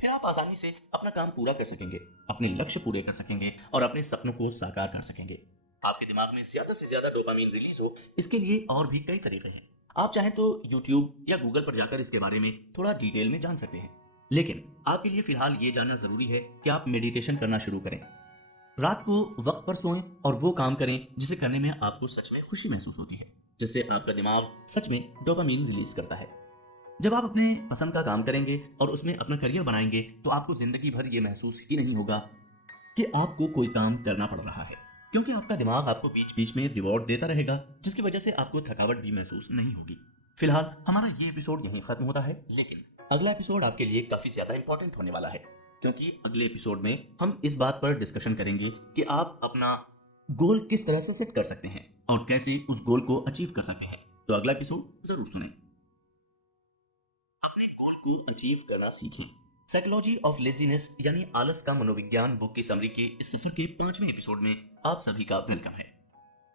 फिर आप आसानी से अपना काम पूरा कर सकेंगे, अपने लक्ष्य पूरे कर सकेंगे और अपने सपनों को साकार कर सकेंगे। आपके दिमाग में ज्यादा से ज्यादा डोपामीन रिलीज हो, इसके लिए और भी कई तरीके हैं। आप चाहें तो YouTube या Google पर जाकर इसके बारे में थोड़ा डिटेल में जान सकते हैं, लेकिन आपके लिए फिलहाल ये जानना जरूरी है कि आप मेडिटेशन करना शुरू करें। रात को वक्त पर सोएं और वो काम करें जिसे करने में आपको सच में खुशी महसूस होती है, जिससे आपका दिमाग सच में डोपामीन रिलीज करता है। जब आप अपने पसंद का काम करेंगे और उसमें अपना करियर बनाएंगे तो आपको जिंदगी भर ये महसूस ही नहीं होगा कि आपको कोई काम करना पड़ रहा है, क्योंकि आपका दिमाग आपको बीच बीच में रिवॉर्ड देता रहेगा, जिसकी वजह से आपको थकावट भी महसूस नहीं होगी। फिलहाल हमारा ये एपिसोड यहीं खत्म होता है, लेकिन अगला एपिसोड आपके लिए काफी ज्यादा इंपॉर्टेंट होने वाला है, क्योंकि अगले एपिसोड में हम इस बात पर डिस्कशन करेंगे कि आप अपना गोल किस तरह से सेट कर सकते हैं और कैसे उस गोल को अचीव कर सकते हैं। तो अगला एपिसोड जरूर सुनें। अपने गोल को अचीव करना सीखें। साइकोलॉजी ऑफ लेजीनेस यानी आलस का मनोविज्ञान बुक की समरी के इस सफर के 5वें एपिसोड में आप सभी का वेलकम है।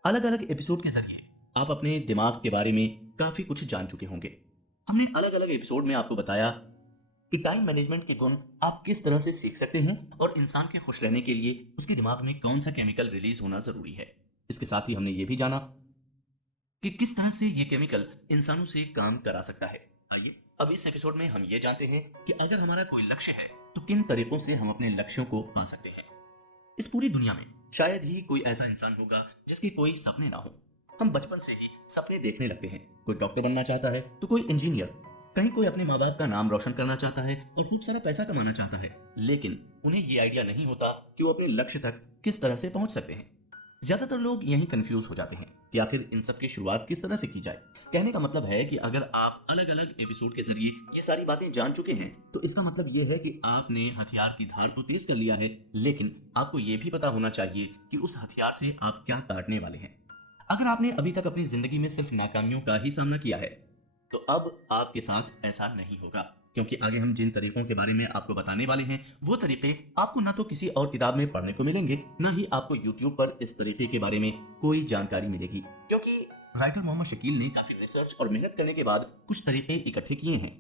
अलग अलग एपिसोड के जरिए आप अपने दिमाग के बारे में काफी कुछ जान चुके होंगे। हमने अलग अलग एपिसोड में आपको बताया कि टाइम मैनेजमेंट के गुण आप किस तरह से सीख सकते हैं और इंसान के खुश रहने के लिए उसके दिमाग में कौन सा केमिकल रिलीज होना जरूरी है। इसके साथ ही हमने ये भी जाना कि किस तरह से ये केमिकल इंसानों से काम करा सकता है। आइए अब इस एपिसोड में हम ये जानते हैं कि अगर हमारा कोई लक्ष्य है तो किन तरीकों से हम अपने लक्ष्यों को पा सकते हैं। इस पूरी दुनिया में शायद ही कोई ऐसा इंसान होगा जिसके कोई सपने ना हो। हम बचपन से ही सपने देखने लगते हैं। कोई डॉक्टर बनना चाहता है तो कोई इंजीनियर, कहीं कोई अपने माँ बाप का नाम रोशन करना चाहता है और खूब सारा पैसा कमाना चाहता है, लेकिन उन्हें ये आइडिया नहीं होता कि वो अपने लक्ष्य तक किस तरह से पहुंच सकते हैं। ज्यादातर लोग यहीं कंफ्यूज हो जाते हैं कि आखिर इन सब की शुरुआत किस तरह से की जाए। कहने का मतलब है कि अगर आप अलग अलग एपिसोड के जरिए ये सारी बातें जान चुके हैं तो इसका मतलब ये है कि आपने हथियार की धार तो तेज कर लिया है, लेकिन आपको ये भी पता होना चाहिए कि उस हथियार से आप क्या काटने वाले हैं। अगर आपने अभी तक अपनी जिंदगी में सिर्फ नाकामियों का ही सामना किया है तो अब आपके साथ ऐसा नहीं होगा, क्योंकि आगे हम जिन तरीकों के बारे में आपको बताने वाले हैं वो तरीके आपको ना तो किसी और किताब में पढ़ने को मिलेंगे, ना ही आपको YouTube पर इस तरीके के बारे में कोई जानकारी मिलेगी, क्योंकि राइटर मोहम्मद शकील ने काफी रिसर्च और मेहनत करने के बाद कुछ तरीके इकट्ठे किए हैं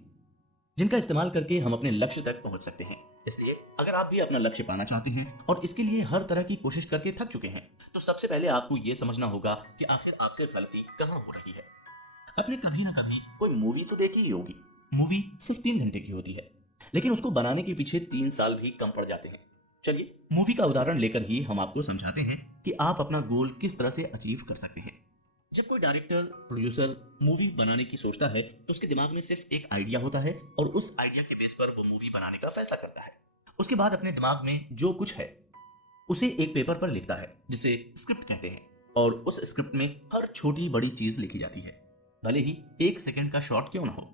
जिनका इस्तेमाल करके हम अपने लक्ष्य तक पहुंच सकते हैं। इसलिए अगर आप भी अपना लक्ष्य पाना चाहते हैं और इसके लिए हर तरह की कोशिश करके थक चुके हैं तो सबसे पहले आपको ये समझना होगा कि आखिर आपसे गलती कहाँ हो रही है। आपने कभी ना कभी कोई मूवी तो देखी ही होगी। मूवी सिर्फ 3 घंटे की होती है, लेकिन उसको बनाने के पीछे 3 साल भी कम पड़ जाते हैं। चलिए मूवी का उदाहरण लेकर ही हम आपको समझाते हैं कि आप अपना गोल किस तरह से अचीव कर सकते हैं। जब कोई डायरेक्टर प्रोड्यूसर मूवी बनाने की सोचता है तो उसके दिमाग में सिर्फ एक आइडिया होता है और उस आइडिया के बेस पर वो मूवी बनाने का फैसला करता है। उसके बाद अपने दिमाग में जो कुछ है उसे एक पेपर पर लिखता है जिसे स्क्रिप्ट कहते हैं, और उस स्क्रिप्ट में हर छोटी बड़ी चीज लिखी जाती है, भले ही 1 सेकंड का शॉट क्यों ना हो।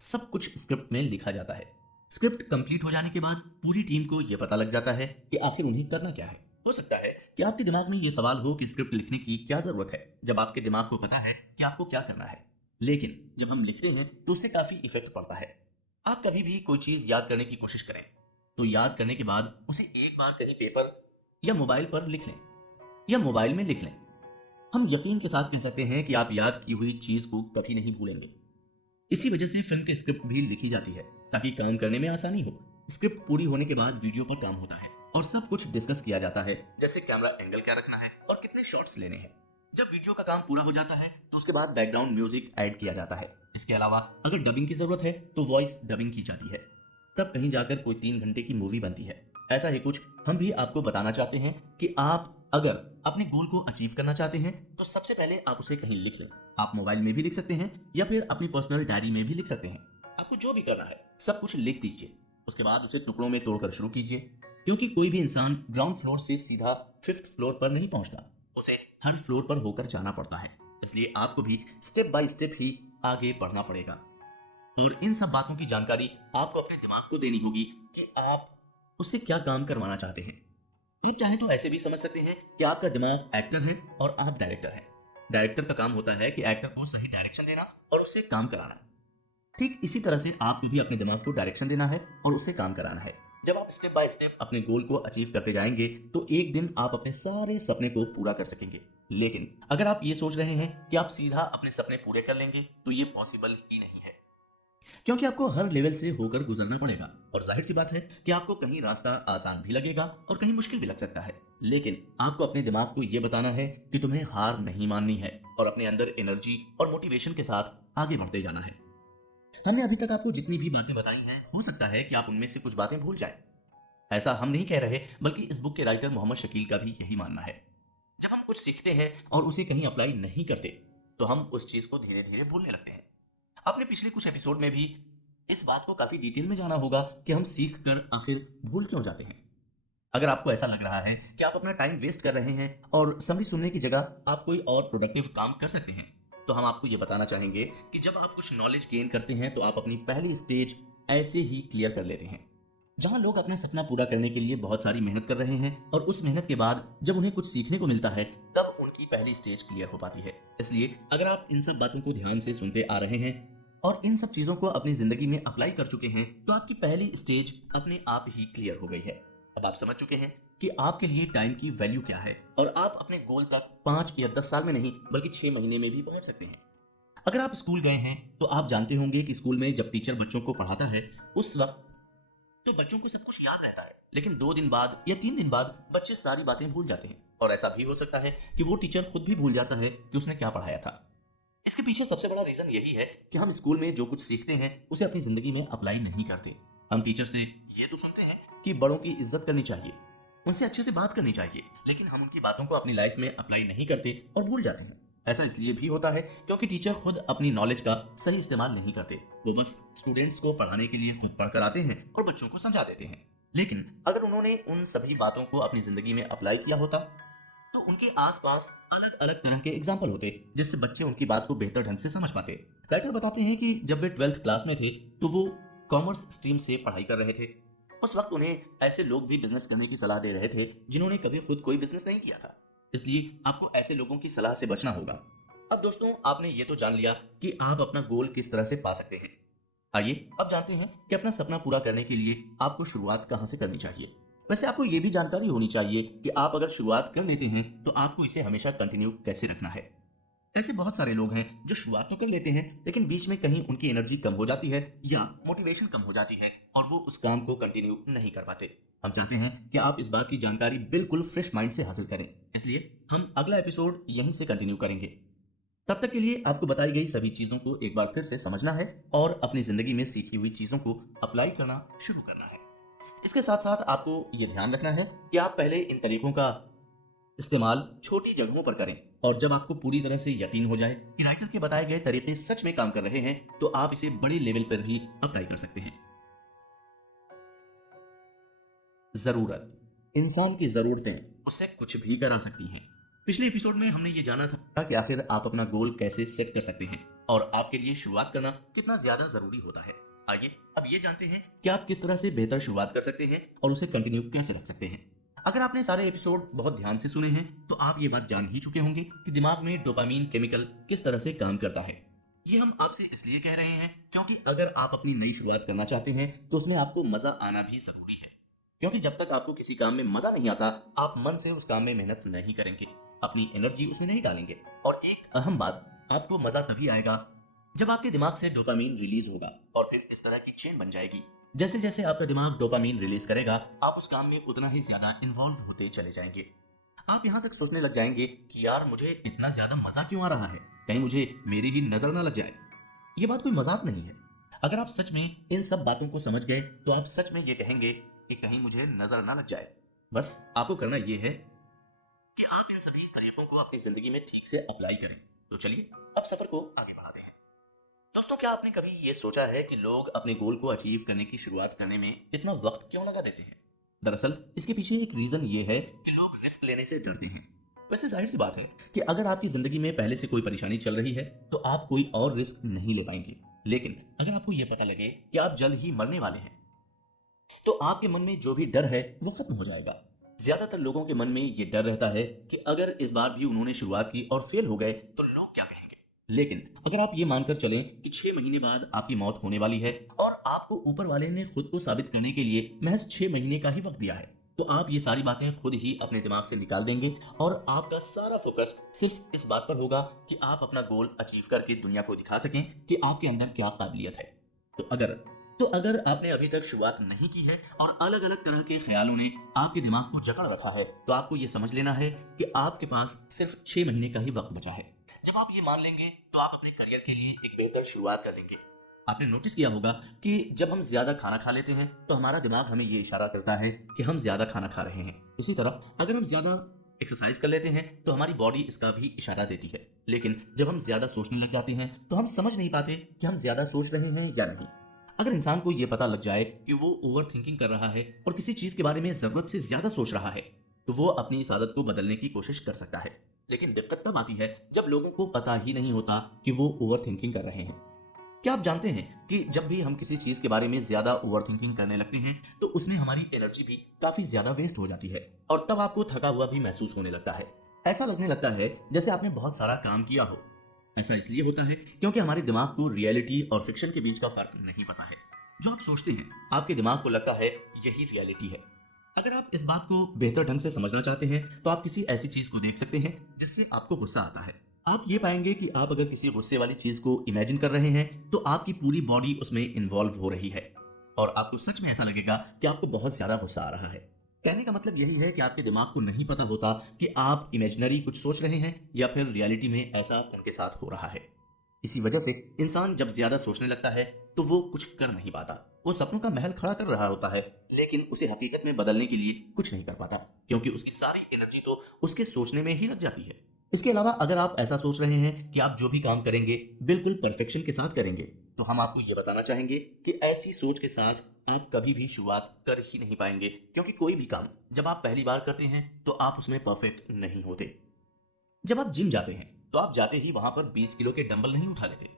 सब कुछ स्क्रिप्ट में लिखा जाता है। स्क्रिप्ट कंप्लीट हो जाने के बाद पूरी टीम को यह पता लग जाता है कि आखिर उन्हें करना क्या है। हो सकता है कि आपके दिमाग में यह सवाल हो कि स्क्रिप्ट लिखने की क्या जरूरत है जब आपके दिमाग को पता है कि आपको क्या करना है, लेकिन जब हम लिखते हैं तो उससे काफी इफेक्ट पड़ता है। आप कभी भी कोई चीज याद करने की कोशिश करें तो याद करने के बाद उसे एक बार कहीं पेपर या मोबाइल पर लिख लें या मोबाइल में लिख लें। हम यकीन के साथ कह सकते हैं कि आप याद की हुई चीज को कभी नहीं भूलेंगे। इसी वजह से फिल्म की स्क्रिप्ट भी लिखी जाती है ताकि काम करने में आसानी हो। स्क्रिप्ट पूरी होने के बाद वीडियो पर काम होता है और सब कुछ डिस्कस किया जाता है, जैसे कैमरा एंगल क्या रखना है और कितने शॉट्स लेने हैं। जब वीडियो का काम पूरा हो जाता है तो उसके बाद बैकग्राउंड म्यूजिक ऐड किया जाता है। इसके अलावा अगर डबिंग की जरूरत है तो वॉइस डबिंग की जाती है। तब कहीं जाकर कोई 3 घंटे की मूवी बनती है। ऐसा ही कुछ हम भी आपको बताना चाहते हैं कि आप अगर अपने गोल को अचीव करना चाहते हैं तो सबसे पहले आप उसे कहीं लिख लें। आप मोबाइल में भी लिख सकते हैं या फिर अपनी पर्सनल डायरी में भी लिख सकते हैं। आपको जो भी करना है सब कुछ लिख दीजिए। उसके बाद उसे टुकड़ों में तोड़कर शुरू कीजिए, क्योंकि कोई भी इंसान ग्राउंड फ्लोर से सीधा 5th फ्लोर पर नहीं पहुंचता। उसे हर फ्लोर पर होकर जाना पड़ता है, इसलिए आपको भी स्टेप बाय स्टेप ही आगे बढ़ना पड़ेगा। और इन सब बातों की जानकारी आपको अपने दिमाग को देनी होगी कि आप उससे क्या काम करवाना चाहते हैं। आप चाहें तो ऐसे भी समझ सकते हैं कि आपका दिमाग एक्टर है और आप डायरेक्टर हैं। डायरेक्टर का काम होता है कि एक्टर को सही डायरेक्शन देना और उससे काम कराना। ठीक इसी तरह से आपको भी अपने दिमाग को डायरेक्शन देना है और उससे काम कराना है। जब आप स्टेप बाय स्टेप अपने गोल को अचीव करते जाएंगे तो एक दिन आप अपने सारे सपने को पूरा कर सकेंगे। लेकिन अगर आप ये सोच रहे हैं कि आप सीधा अपने सपने पूरे कर लेंगे तो ये पॉसिबल ही नहीं है, क्योंकि आपको हर लेवल से होकर गुजरना पड़ेगा। और जाहिर सी बात है कि आपको कहीं रास्ता आसान भी लगेगा और कहीं मुश्किल भी लग सकता है, लेकिन आपको अपने दिमाग को यह बताना है कि तुम्हें हार नहीं माननी है और अपने अंदर एनर्जी और मोटिवेशन के साथ आगे बढ़ते जाना है। हमने अभी तक आपको जितनी भी बातें बताई हैं, हो सकता है कि आप उनमें से कुछ बातें भूल जाएं। ऐसा हम नहीं कह रहे, बल्कि इस बुक के राइटर मोहम्मद शकील का भी यही मानना है। जब हम कुछ सीखते हैं और उसे कहीं अप्लाई नहीं करते तो हम उस चीज को धीरे धीरे भूलने लगते हैं। आपने पिछले कुछ एपिसोड में भी इस बात को काफी डिटेल में जाना होगा कि हम सीख कर आखिर भूल क्यों जाते हैं। अगर आपको ऐसा लग रहा है कि आप अपना टाइम वेस्ट कर रहे हैं और समरी सुनने की जगह आप कोई और प्रोडक्टिव काम कर सकते हैं, तो हम आपको ये बताना चाहेंगे कि जब आप कुछ नॉलेज गेन करते हैं तो आप अपनी पहली स्टेज ऐसे ही क्लियर कर लेते हैं। जहां लोग अपना सपना पूरा करने के लिए बहुत सारी मेहनत कर रहे हैं और उस मेहनत के बाद जब उन्हें कुछ सीखने को मिलता है तब उनकी पहली स्टेज क्लियर हो पाती है। इसलिए अगर आप इन सब बातों को ध्यान से सुनते आ रहे हैं और इन सब चीजों को अपनी जिंदगी में अप्लाई कर चुके हैं तो आपकी पहली स्टेज अपने आप ही क्लियर हो गई है। अब आप समझ चुके हैं कि आपके लिए टाइम की वैल्यू क्या है और आप अपने गोल तक 5 या 10 साल में नहीं बल्कि 6 महीने में भी पहुंच सकते हैं। अगर आप स्कूल गए हैं तो आप जानते होंगे कि स्कूल में जब टीचर बच्चों को पढ़ाता है उस वक्त तो बच्चों को सब कुछ याद रहता है, लेकिन 2 दिन बाद या 3 दिन बाद बच्चे सारी बातें भूल जाते हैं। और ऐसा भी हो सकता है कि वो टीचर खुद भी भूल जाता है कि उसने क्या पढ़ाया था। इसके पीछे सबसे बड़ा रीजन यही है कि हम स्कूल में जो कुछ सीखते हैं उसे अपनी जिंदगी में अप्लाई नहीं करते। हम टीचर से ये तो सुनते हैं कि बड़ों की इज्जत करनी चाहिए, उनसे अच्छे से बात करनी चाहिए, लेकिन हम उनकी बातों को अपनी लाइफ में अप्लाई नहीं करते और भूल जाते हैं। ऐसा इसलिए भी होता है क्योंकि टीचर खुद अपनी नॉलेज का सही इस्तेमाल नहीं करते। वो बस स्टूडेंट्स को पढ़ाने के लिए खुद पढ़कर आते हैं और बच्चों को समझा देते हैं। लेकिन अगर उन्होंने उन सभी बातों को अपनी जिंदगी में अप्लाई किया होता तो उनके आसपास अलग अलग तरह के एग्जाम्पल होते जिससे बच्चे उनकी बात को बेहतर ढंग से समझ पाते। राइटर बताते हैं कि जब वे 12th क्लास में थे तो वो कॉमर्स स्ट्रीम से पढ़ाई कर रहे थे। उस वक्त उन्हें ऐसे लोग भी बिजनेस करने की सलाह दे रहे थे जिन्होंने कभी खुद कोई बिजनेस नहीं किया था, इसलिए आपको ऐसे लोगों की सलाह से बचना होगा। अब दोस्तों, आपने ये तो जान लिया कि आप अपना गोल किस तरह से पा सकते हैं। आइए अब जानते हैं कि अपना सपना पूरा करने के लिए आपको शुरुआत कहां से करनी चाहिए। वैसे आपको ये भी जानकारी होनी चाहिए कि आप अगर शुरुआत कर लेते हैं तो आपको इसे हमेशा कंटिन्यू कैसे रखना है। ऐसे बहुत सारे लोग हैं जो शुरुआत तो कर लेते हैं लेकिन बीच में कहीं उनकी एनर्जी कम हो जाती है या मोटिवेशन कम हो जाती है और वो उस काम को कंटिन्यू नहीं कर पाते। हम चाहते हैं कि आप इस बात की जानकारी बिल्कुल फ्रेश माइंड से हासिल करें, इसलिए हम अगला एपिसोड यहीं से कंटिन्यू करेंगे। तब तक के लिए आपको बताई गई सभी चीजों को एक बार फिर से समझना है और अपनी जिंदगी में सीखी हुई चीजों को अप्लाई करना शुरू करना है। इसके साथ साथ आपको ये ध्यान रखना है कि आप पहले इन तरीकों का इस्तेमाल छोटी जगहों पर करें और जब आपको पूरी तरह से यकीन हो जाए कि राइटर के बताए गए तरीके सच में काम कर रहे हैं तो आप इसे बड़े लेवल पर भी अप्लाई कर सकते हैं। जरूरत इंसान की जरूरतें उससे कुछ भी करा सकती हैं। पिछले एपिसोड में हमने ये जाना था कि आखिर आप अपना गोल कैसे सेट कर सकते हैं और आपके लिए शुरुआत करना कितना ज्यादा जरूरी होता है। आइए अब ये जानते हैं कि आप किस तरह से बेहतर शुरुआत कर सकते हैं और उसे कंटिन्यू कैसे रख सकते हैं। अगर आपने सारे एपिसोड बहुत ध्यान से सुने हैं तो आप ये बात जान ही चुके होंगे कि दिमाग में डोपामीन केमिकल किस तरह से काम करता है। ये हम आपसे इसलिए कह रहे हैं क्योंकि अगर आप अपनी नई शुरुआत करना चाहते हैं तो उसमें आपको मजा आना भी जरूरी है, क्योंकि जब तक आपको किसी काम में मजा नहीं आता आप मन से उस काम में मेहनत नहीं करेंगे, अपनी एनर्जी उसमें नहीं डालेंगे। और एक अहम बात, आपको मजा तभी आएगा जब आपके दिमाग से डोपामीन रिलीज होगा और फिर इस तरह की चेन बन जाएगी। जैसे जैसे आपका दिमाग डोपामीन रिलीज करेगा आप उस काम में उतना ही ज्यादा इन्वॉल्व होते चले जाएंगे। आप यहाँ तक सोचने लग जाएंगे कि यार मुझे इतना ज्यादा मजा क्यों आ रहा है, कहीं मुझे मेरी ही नजर ना लग जाए। ये बात कोई मजाक नहीं है। अगर आप सच में इन सब बातों को समझ गए तो आप सच में ये कहेंगे कि कहीं मुझे नजर ना लग जाए। बस आपको करना ये है कि आप इन सभी तरीकों को अपनी जिंदगी में ठीक से अप्लाई करें। तो चलिए अब सफर को आगे बढ़ाते हैं। दोस्तों, क्या आपने कभी ये सोचा है कि लोग अपने गोल को अचीव करने की शुरुआत करने में इतना वक्त क्यों लगा देते हैं? दरअसल इसके पीछे एक रीजन ये है कि लोग रिस्क लेने से डरते हैं। वैसे जाहिर सी बात है कि अगर आपकी जिंदगी में पहले से कोई परेशानी चल रही है तो आप कोई और रिस्क नहीं ले पाएंगे। लेकिन अगर आपको यह पता लगे कि आप जल्द ही मरने वाले हैं तो आपके मन में जो भी डर है वो खत्म हो जाएगा। ज्यादातर लोगों के मन में ये डर रहता है कि अगर इस बार भी उन्होंने शुरुआत की और फेल हो गए तो लोग क्या कहेंगे। लेकिन अगर आप ये मानकर चलें कि 6 महीने बाद आपकी मौत होने वाली है और आपको ऊपर वाले ने खुद को साबित करने के लिए महज 6 महीने का ही वक्त दिया है, तो आप ये सारी बातें खुद ही अपने दिमाग से निकाल देंगे और आपका सारा फोकस सिर्फ इस बात पर होगा कि आप अपना गोल अचीव करके दुनिया को दिखा सकें कि आपके अंदर क्या काबिलियत है। तो अगर तो अगर आपने अभी तक शुरुआत नहीं की है और अलग अलग तरह के ख्यालों ने आपके दिमाग को जकड़ रखा है तो आपको ये समझ लेना है कि आपके पास सिर्फ 6 महीने का ही वक्त बचा है। जब आप ये मान लेंगे तो आप अपने करियर के लिए एक बेहतर शुरुआत कर लेंगे। आपने नोटिस किया होगा कि जब हम ज्यादा खाना खा लेते हैं तो हमारा दिमाग हमें ये इशारा करता है कि हम ज्यादा खाना खा रहे हैं। इसी तरह अगर हम ज्यादा एक्सरसाइज कर लेते हैं तो हमारी बॉडी इसका भी इशारा देती है। लेकिन जब हम ज्यादा सोचने लग जाते हैं तो हम समझ नहीं पाते कि हम ज्यादा सोच रहे हैं या नहीं। अगर इंसान को यह पता लग जाए कि वो ओवर थिंकिंग कर रहा है और किसी चीज के बारे में जरूरत से ज्यादा सोच रहा है तो वो अपनी इस आदत को बदलने की कोशिश कर सकता है। लेकिन दिक्कत तब आती है जब लोगों को पता ही नहीं होता कि वो ओवर थिंकिंग कर रहे हैं। क्या आप जानते हैं कि जब भी हम किसी चीज के बारे में ज्यादा ओवर थिंकिंग करने लगते हैं तो उसमें हमारी एनर्जी भी काफी ज्यादा वेस्ट हो जाती है और तब आपको थका हुआ भी महसूस होने लगता है। ऐसा लगने लगता है जैसे आपने बहुत सारा काम किया हो। ऐसा इसलिए होता है क्योंकि हमारे दिमाग को रियलिटी और फिक्शन के बीच का फर्क नहीं पता है। जो आप सोचते हैं आपके दिमाग को लगता है यही रियलिटी है। अगर आप इस बात को बेहतर ढंग से समझना चाहते हैं तो आप किसी ऐसी चीज को देख सकते हैं जिससे आपको गुस्सा आता है। आप ये पाएंगे कि आप अगर किसी गुस्से वाली चीज को इमेजिन कर रहे हैं तो आपकी पूरी बॉडी उसमें इन्वॉल्व हो रही है और आपको सच में ऐसा लगेगा कि आपको बहुत ज्यादा गुस्सा आ रहा है। कहने का मतलब यही है कि आपके दिमाग को नहीं पता होता कि आप इमेजिनरी कुछ सोच रहे हैं या फिर रियलिटी में ऐसा उनके साथ हो रहा है। इसी वजह से इंसान जब ज्यादा सोचने लगता है तो वो कुछ कर नहीं पाता। वो सपनों का महल खड़ा कर रहा होता है लेकिन उसे हकीकत में बदलने के लिए कुछ नहीं कर पाता क्योंकि उसकी सारी एनर्जी तो उसके सोचने में ही लग जाती है। इसके अलावा अगर आप ऐसा सोच रहे हैं कि आप जो भी काम करेंगे बिल्कुल परफेक्शन के साथ करेंगे तो हम आपको ये बताना चाहेंगे कि ऐसी सोच के साथ आप कभी भी शुरुआत कर ही नहीं पाएंगे क्योंकि कोई भी काम जब आप पहली बार करते हैं तो आप उसमें परफेक्ट नहीं होते। जब आप जिम जाते हैं तो आप जाते ही वहां पर 20 किलो के डंबल नहीं उठा लेते।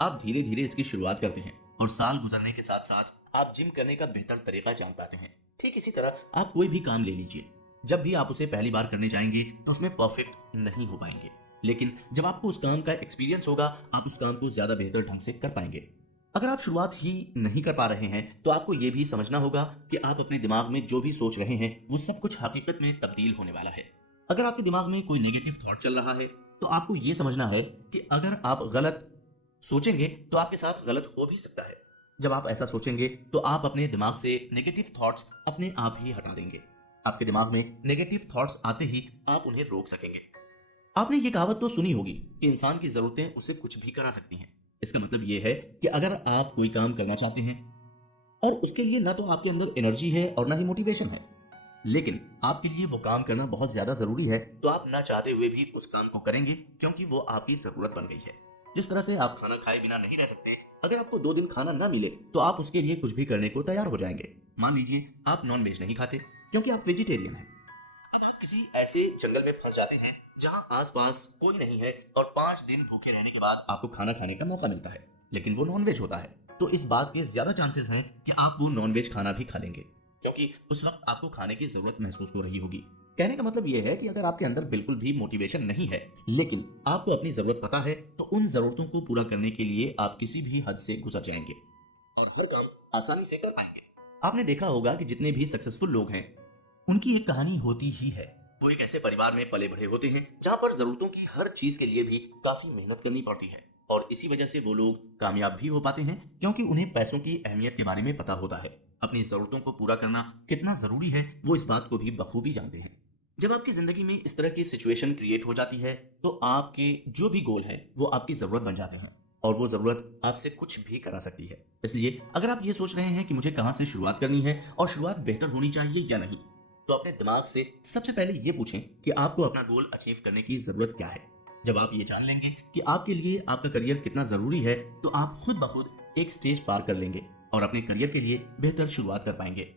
आप धीरे धीरे इसकी शुरुआत करते हैं और साल गुजरने के साथ साथ आप जिम करने का बेहतर तरीका जान पाते हैं। ठीक इसी तरह आप कोई भी काम ले लीजिए, जब भी आप उसे पहली बार करने जाएंगे तो उसमें परफेक्ट नहीं हो पाएंगे। लेकिन जब आपको उस काम का एक्सपीरियंस होगा आप उस काम को ज्यादा बेहतर ढंग से कर पाएंगे। अगर आप शुरुआत ही नहीं कर पा रहे हैं तो आपको यह भी समझना होगा कि आप अपने दिमाग में जो भी सोच रहे हैं वो सब कुछ हकीकत में तब्दील होने वाला है। अगर आपके दिमाग में कोई नेगेटिव थॉट चल रहा है तो आपको यह समझना है कि अगर आप गलत सोचेंगे तो आपके साथ गलत हो भी सकता है। जब आप ऐसा सोचेंगे तो आप अपने दिमाग से नेगेटिव थॉट्स अपने आप ही हटा देंगे। आपके दिमाग में नेगेटिव थॉट्स आते ही आप उन्हें रोक सकेंगे। आपने ये कहावत तो सुनी होगी कि इंसान की जरूरतें उसे कुछ भी करा सकती हैं। इसका मतलब ये है कि अगर आप कोई काम करना चाहते हैं और उसके लिए ना तो आपके अंदर एनर्जी है और ना ही मोटिवेशन है, लेकिन आपके लिए वो काम करना बहुत ज्यादा जरूरी है, तो आप ना चाहते हुए भी उस काम को करेंगे क्योंकि वो आपकी जरूरत बन गई है। जिस तरह से आप खाना खाए बिना नहीं रह सकते, अगर आपको 2 दिन खाना ना मिले तो आप उसके लिए कुछ भी करने को तैयार हो जाएंगे। मान लीजिए आप नॉन वेज नहीं खाते क्योंकि आप वेजिटेरियन हैं। अब आप किसी ऐसे जंगल में फंस जाते हैं जहां आसपास कोई नहीं है और 5 दिन भूखे रहने के बाद आपको खाना खाने का मौका मिलता है, लेकिन वो नॉन वेज होता है, तो इस बात के ज्यादा चांसेस हैं कि आप वो नॉन वेज खाना भी खा लेंगे क्योंकि उस वक्त आपको खाने की जरूरत महसूस हो रही होगी। कहने का मतलब यह है कि अगर आपके अंदर बिल्कुल भी मोटिवेशन नहीं है लेकिन आपको अपनी जरूरत पता है तो उन जरूरतों को पूरा करने के लिए आप किसी भी हद से गुजर जाएंगे और हर काम आसानी से कर पाएंगे। आपने देखा होगा कि जितने भी सक्सेसफुल लोग हैं उनकी एक कहानी होती ही है। वो एक ऐसे परिवार में पले बढ़े होते हैं जहां पर जरूरतों की हर चीज के लिए भी काफी मेहनत करनी पड़ती है और इसी वजह से वो लोग कामयाब भी हो पाते हैं क्योंकि उन्हें पैसों की अहमियत के बारे में पता होता है। अपनी जरूरतों को पूरा करना कितना जरूरी है वो इस बात को भी बखूबी जानते हैं। जब आपकी जिंदगी में इस तरह की सिचुएशन क्रिएट हो जाती है तो आपके जो भी गोल है वो आपकी जरूरत बन जाते हैं और वो जरूरत आपसे कुछ भी करा सकती है। इसलिए अगर आप ये सोच रहे हैं कि मुझे कहां से शुरुआत करनी है और शुरुआत बेहतर होनी चाहिए या नहीं, तो अपने दिमाग से सबसे पहले ये पूछें कि आपको अपना गोल अचीव करने की जरूरत क्या है। जब आप ये जान लेंगे कि आपके लिए आपका करियर कितना जरूरी है तो आप खुद ब खुद एक स्टेज पार कर लेंगे और अपने करियर के लिए बेहतर शुरुआत कर पाएंगे।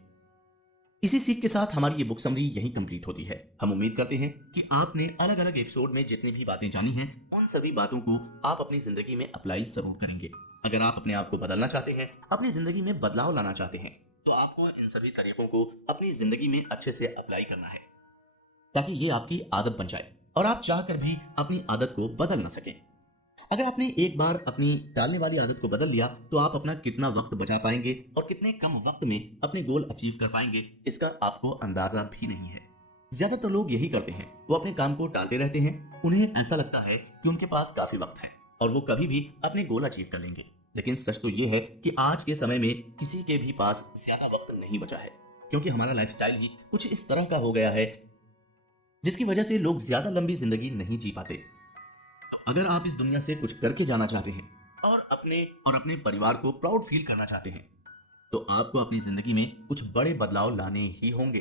इसी सीख के साथ हमारी ये बुक समरी यहीं कंप्लीट होती है। हम उम्मीद करते हैं कि आपने अलग अलग एपिसोड में जितनी भी बातें जानी हैं उन सभी बातों को आप अपनी जिंदगी में अप्लाई जरूर करेंगे। अगर आप अपने आप को बदलना चाहते हैं, अपनी जिंदगी में बदलाव लाना चाहते हैं, तो आपको इन सभी तरीकों को अपनी जिंदगी में अच्छे से अप्लाई करना है ताकि ये आपकी आदत बन जाए और आप चाहकर भी अपनी आदत को बदल ना सकें। अगर आपने एक बार अपनी टालने वाली आदत को बदल लिया तो आप अपना कितना वक्त बचा पाएंगे और कितने कम वक्त में अपने गोल अचीव कर पाएंगे, इसका आपको अंदाजा भी नहीं है। ज्यादातर लोग यही करते हैं, वो अपने काम को टालते रहते हैं। उन्हें ऐसा लगता है कि उनके पास काफी वक्त है और वो कभी भी अपने गोल अचीव कर लेंगे। लेकिन सच तो ये है कि आज के समय में किसी के भी पास ज्यादा वक्त नहीं बचा है, क्योंकि हमारा लाइफस्टाइल ही कुछ इस तरह का हो गया है जिसकी वजह से लोग ज्यादा लंबी जिंदगी नहीं जी पाते। अगर आप इस दुनिया से कुछ करके जाना चाहते हैं और अपने परिवार को प्राउड फील करना चाहते हैं, तो आपको अपनी जिंदगी में कुछ बड़े बदलाव लाने ही होंगे।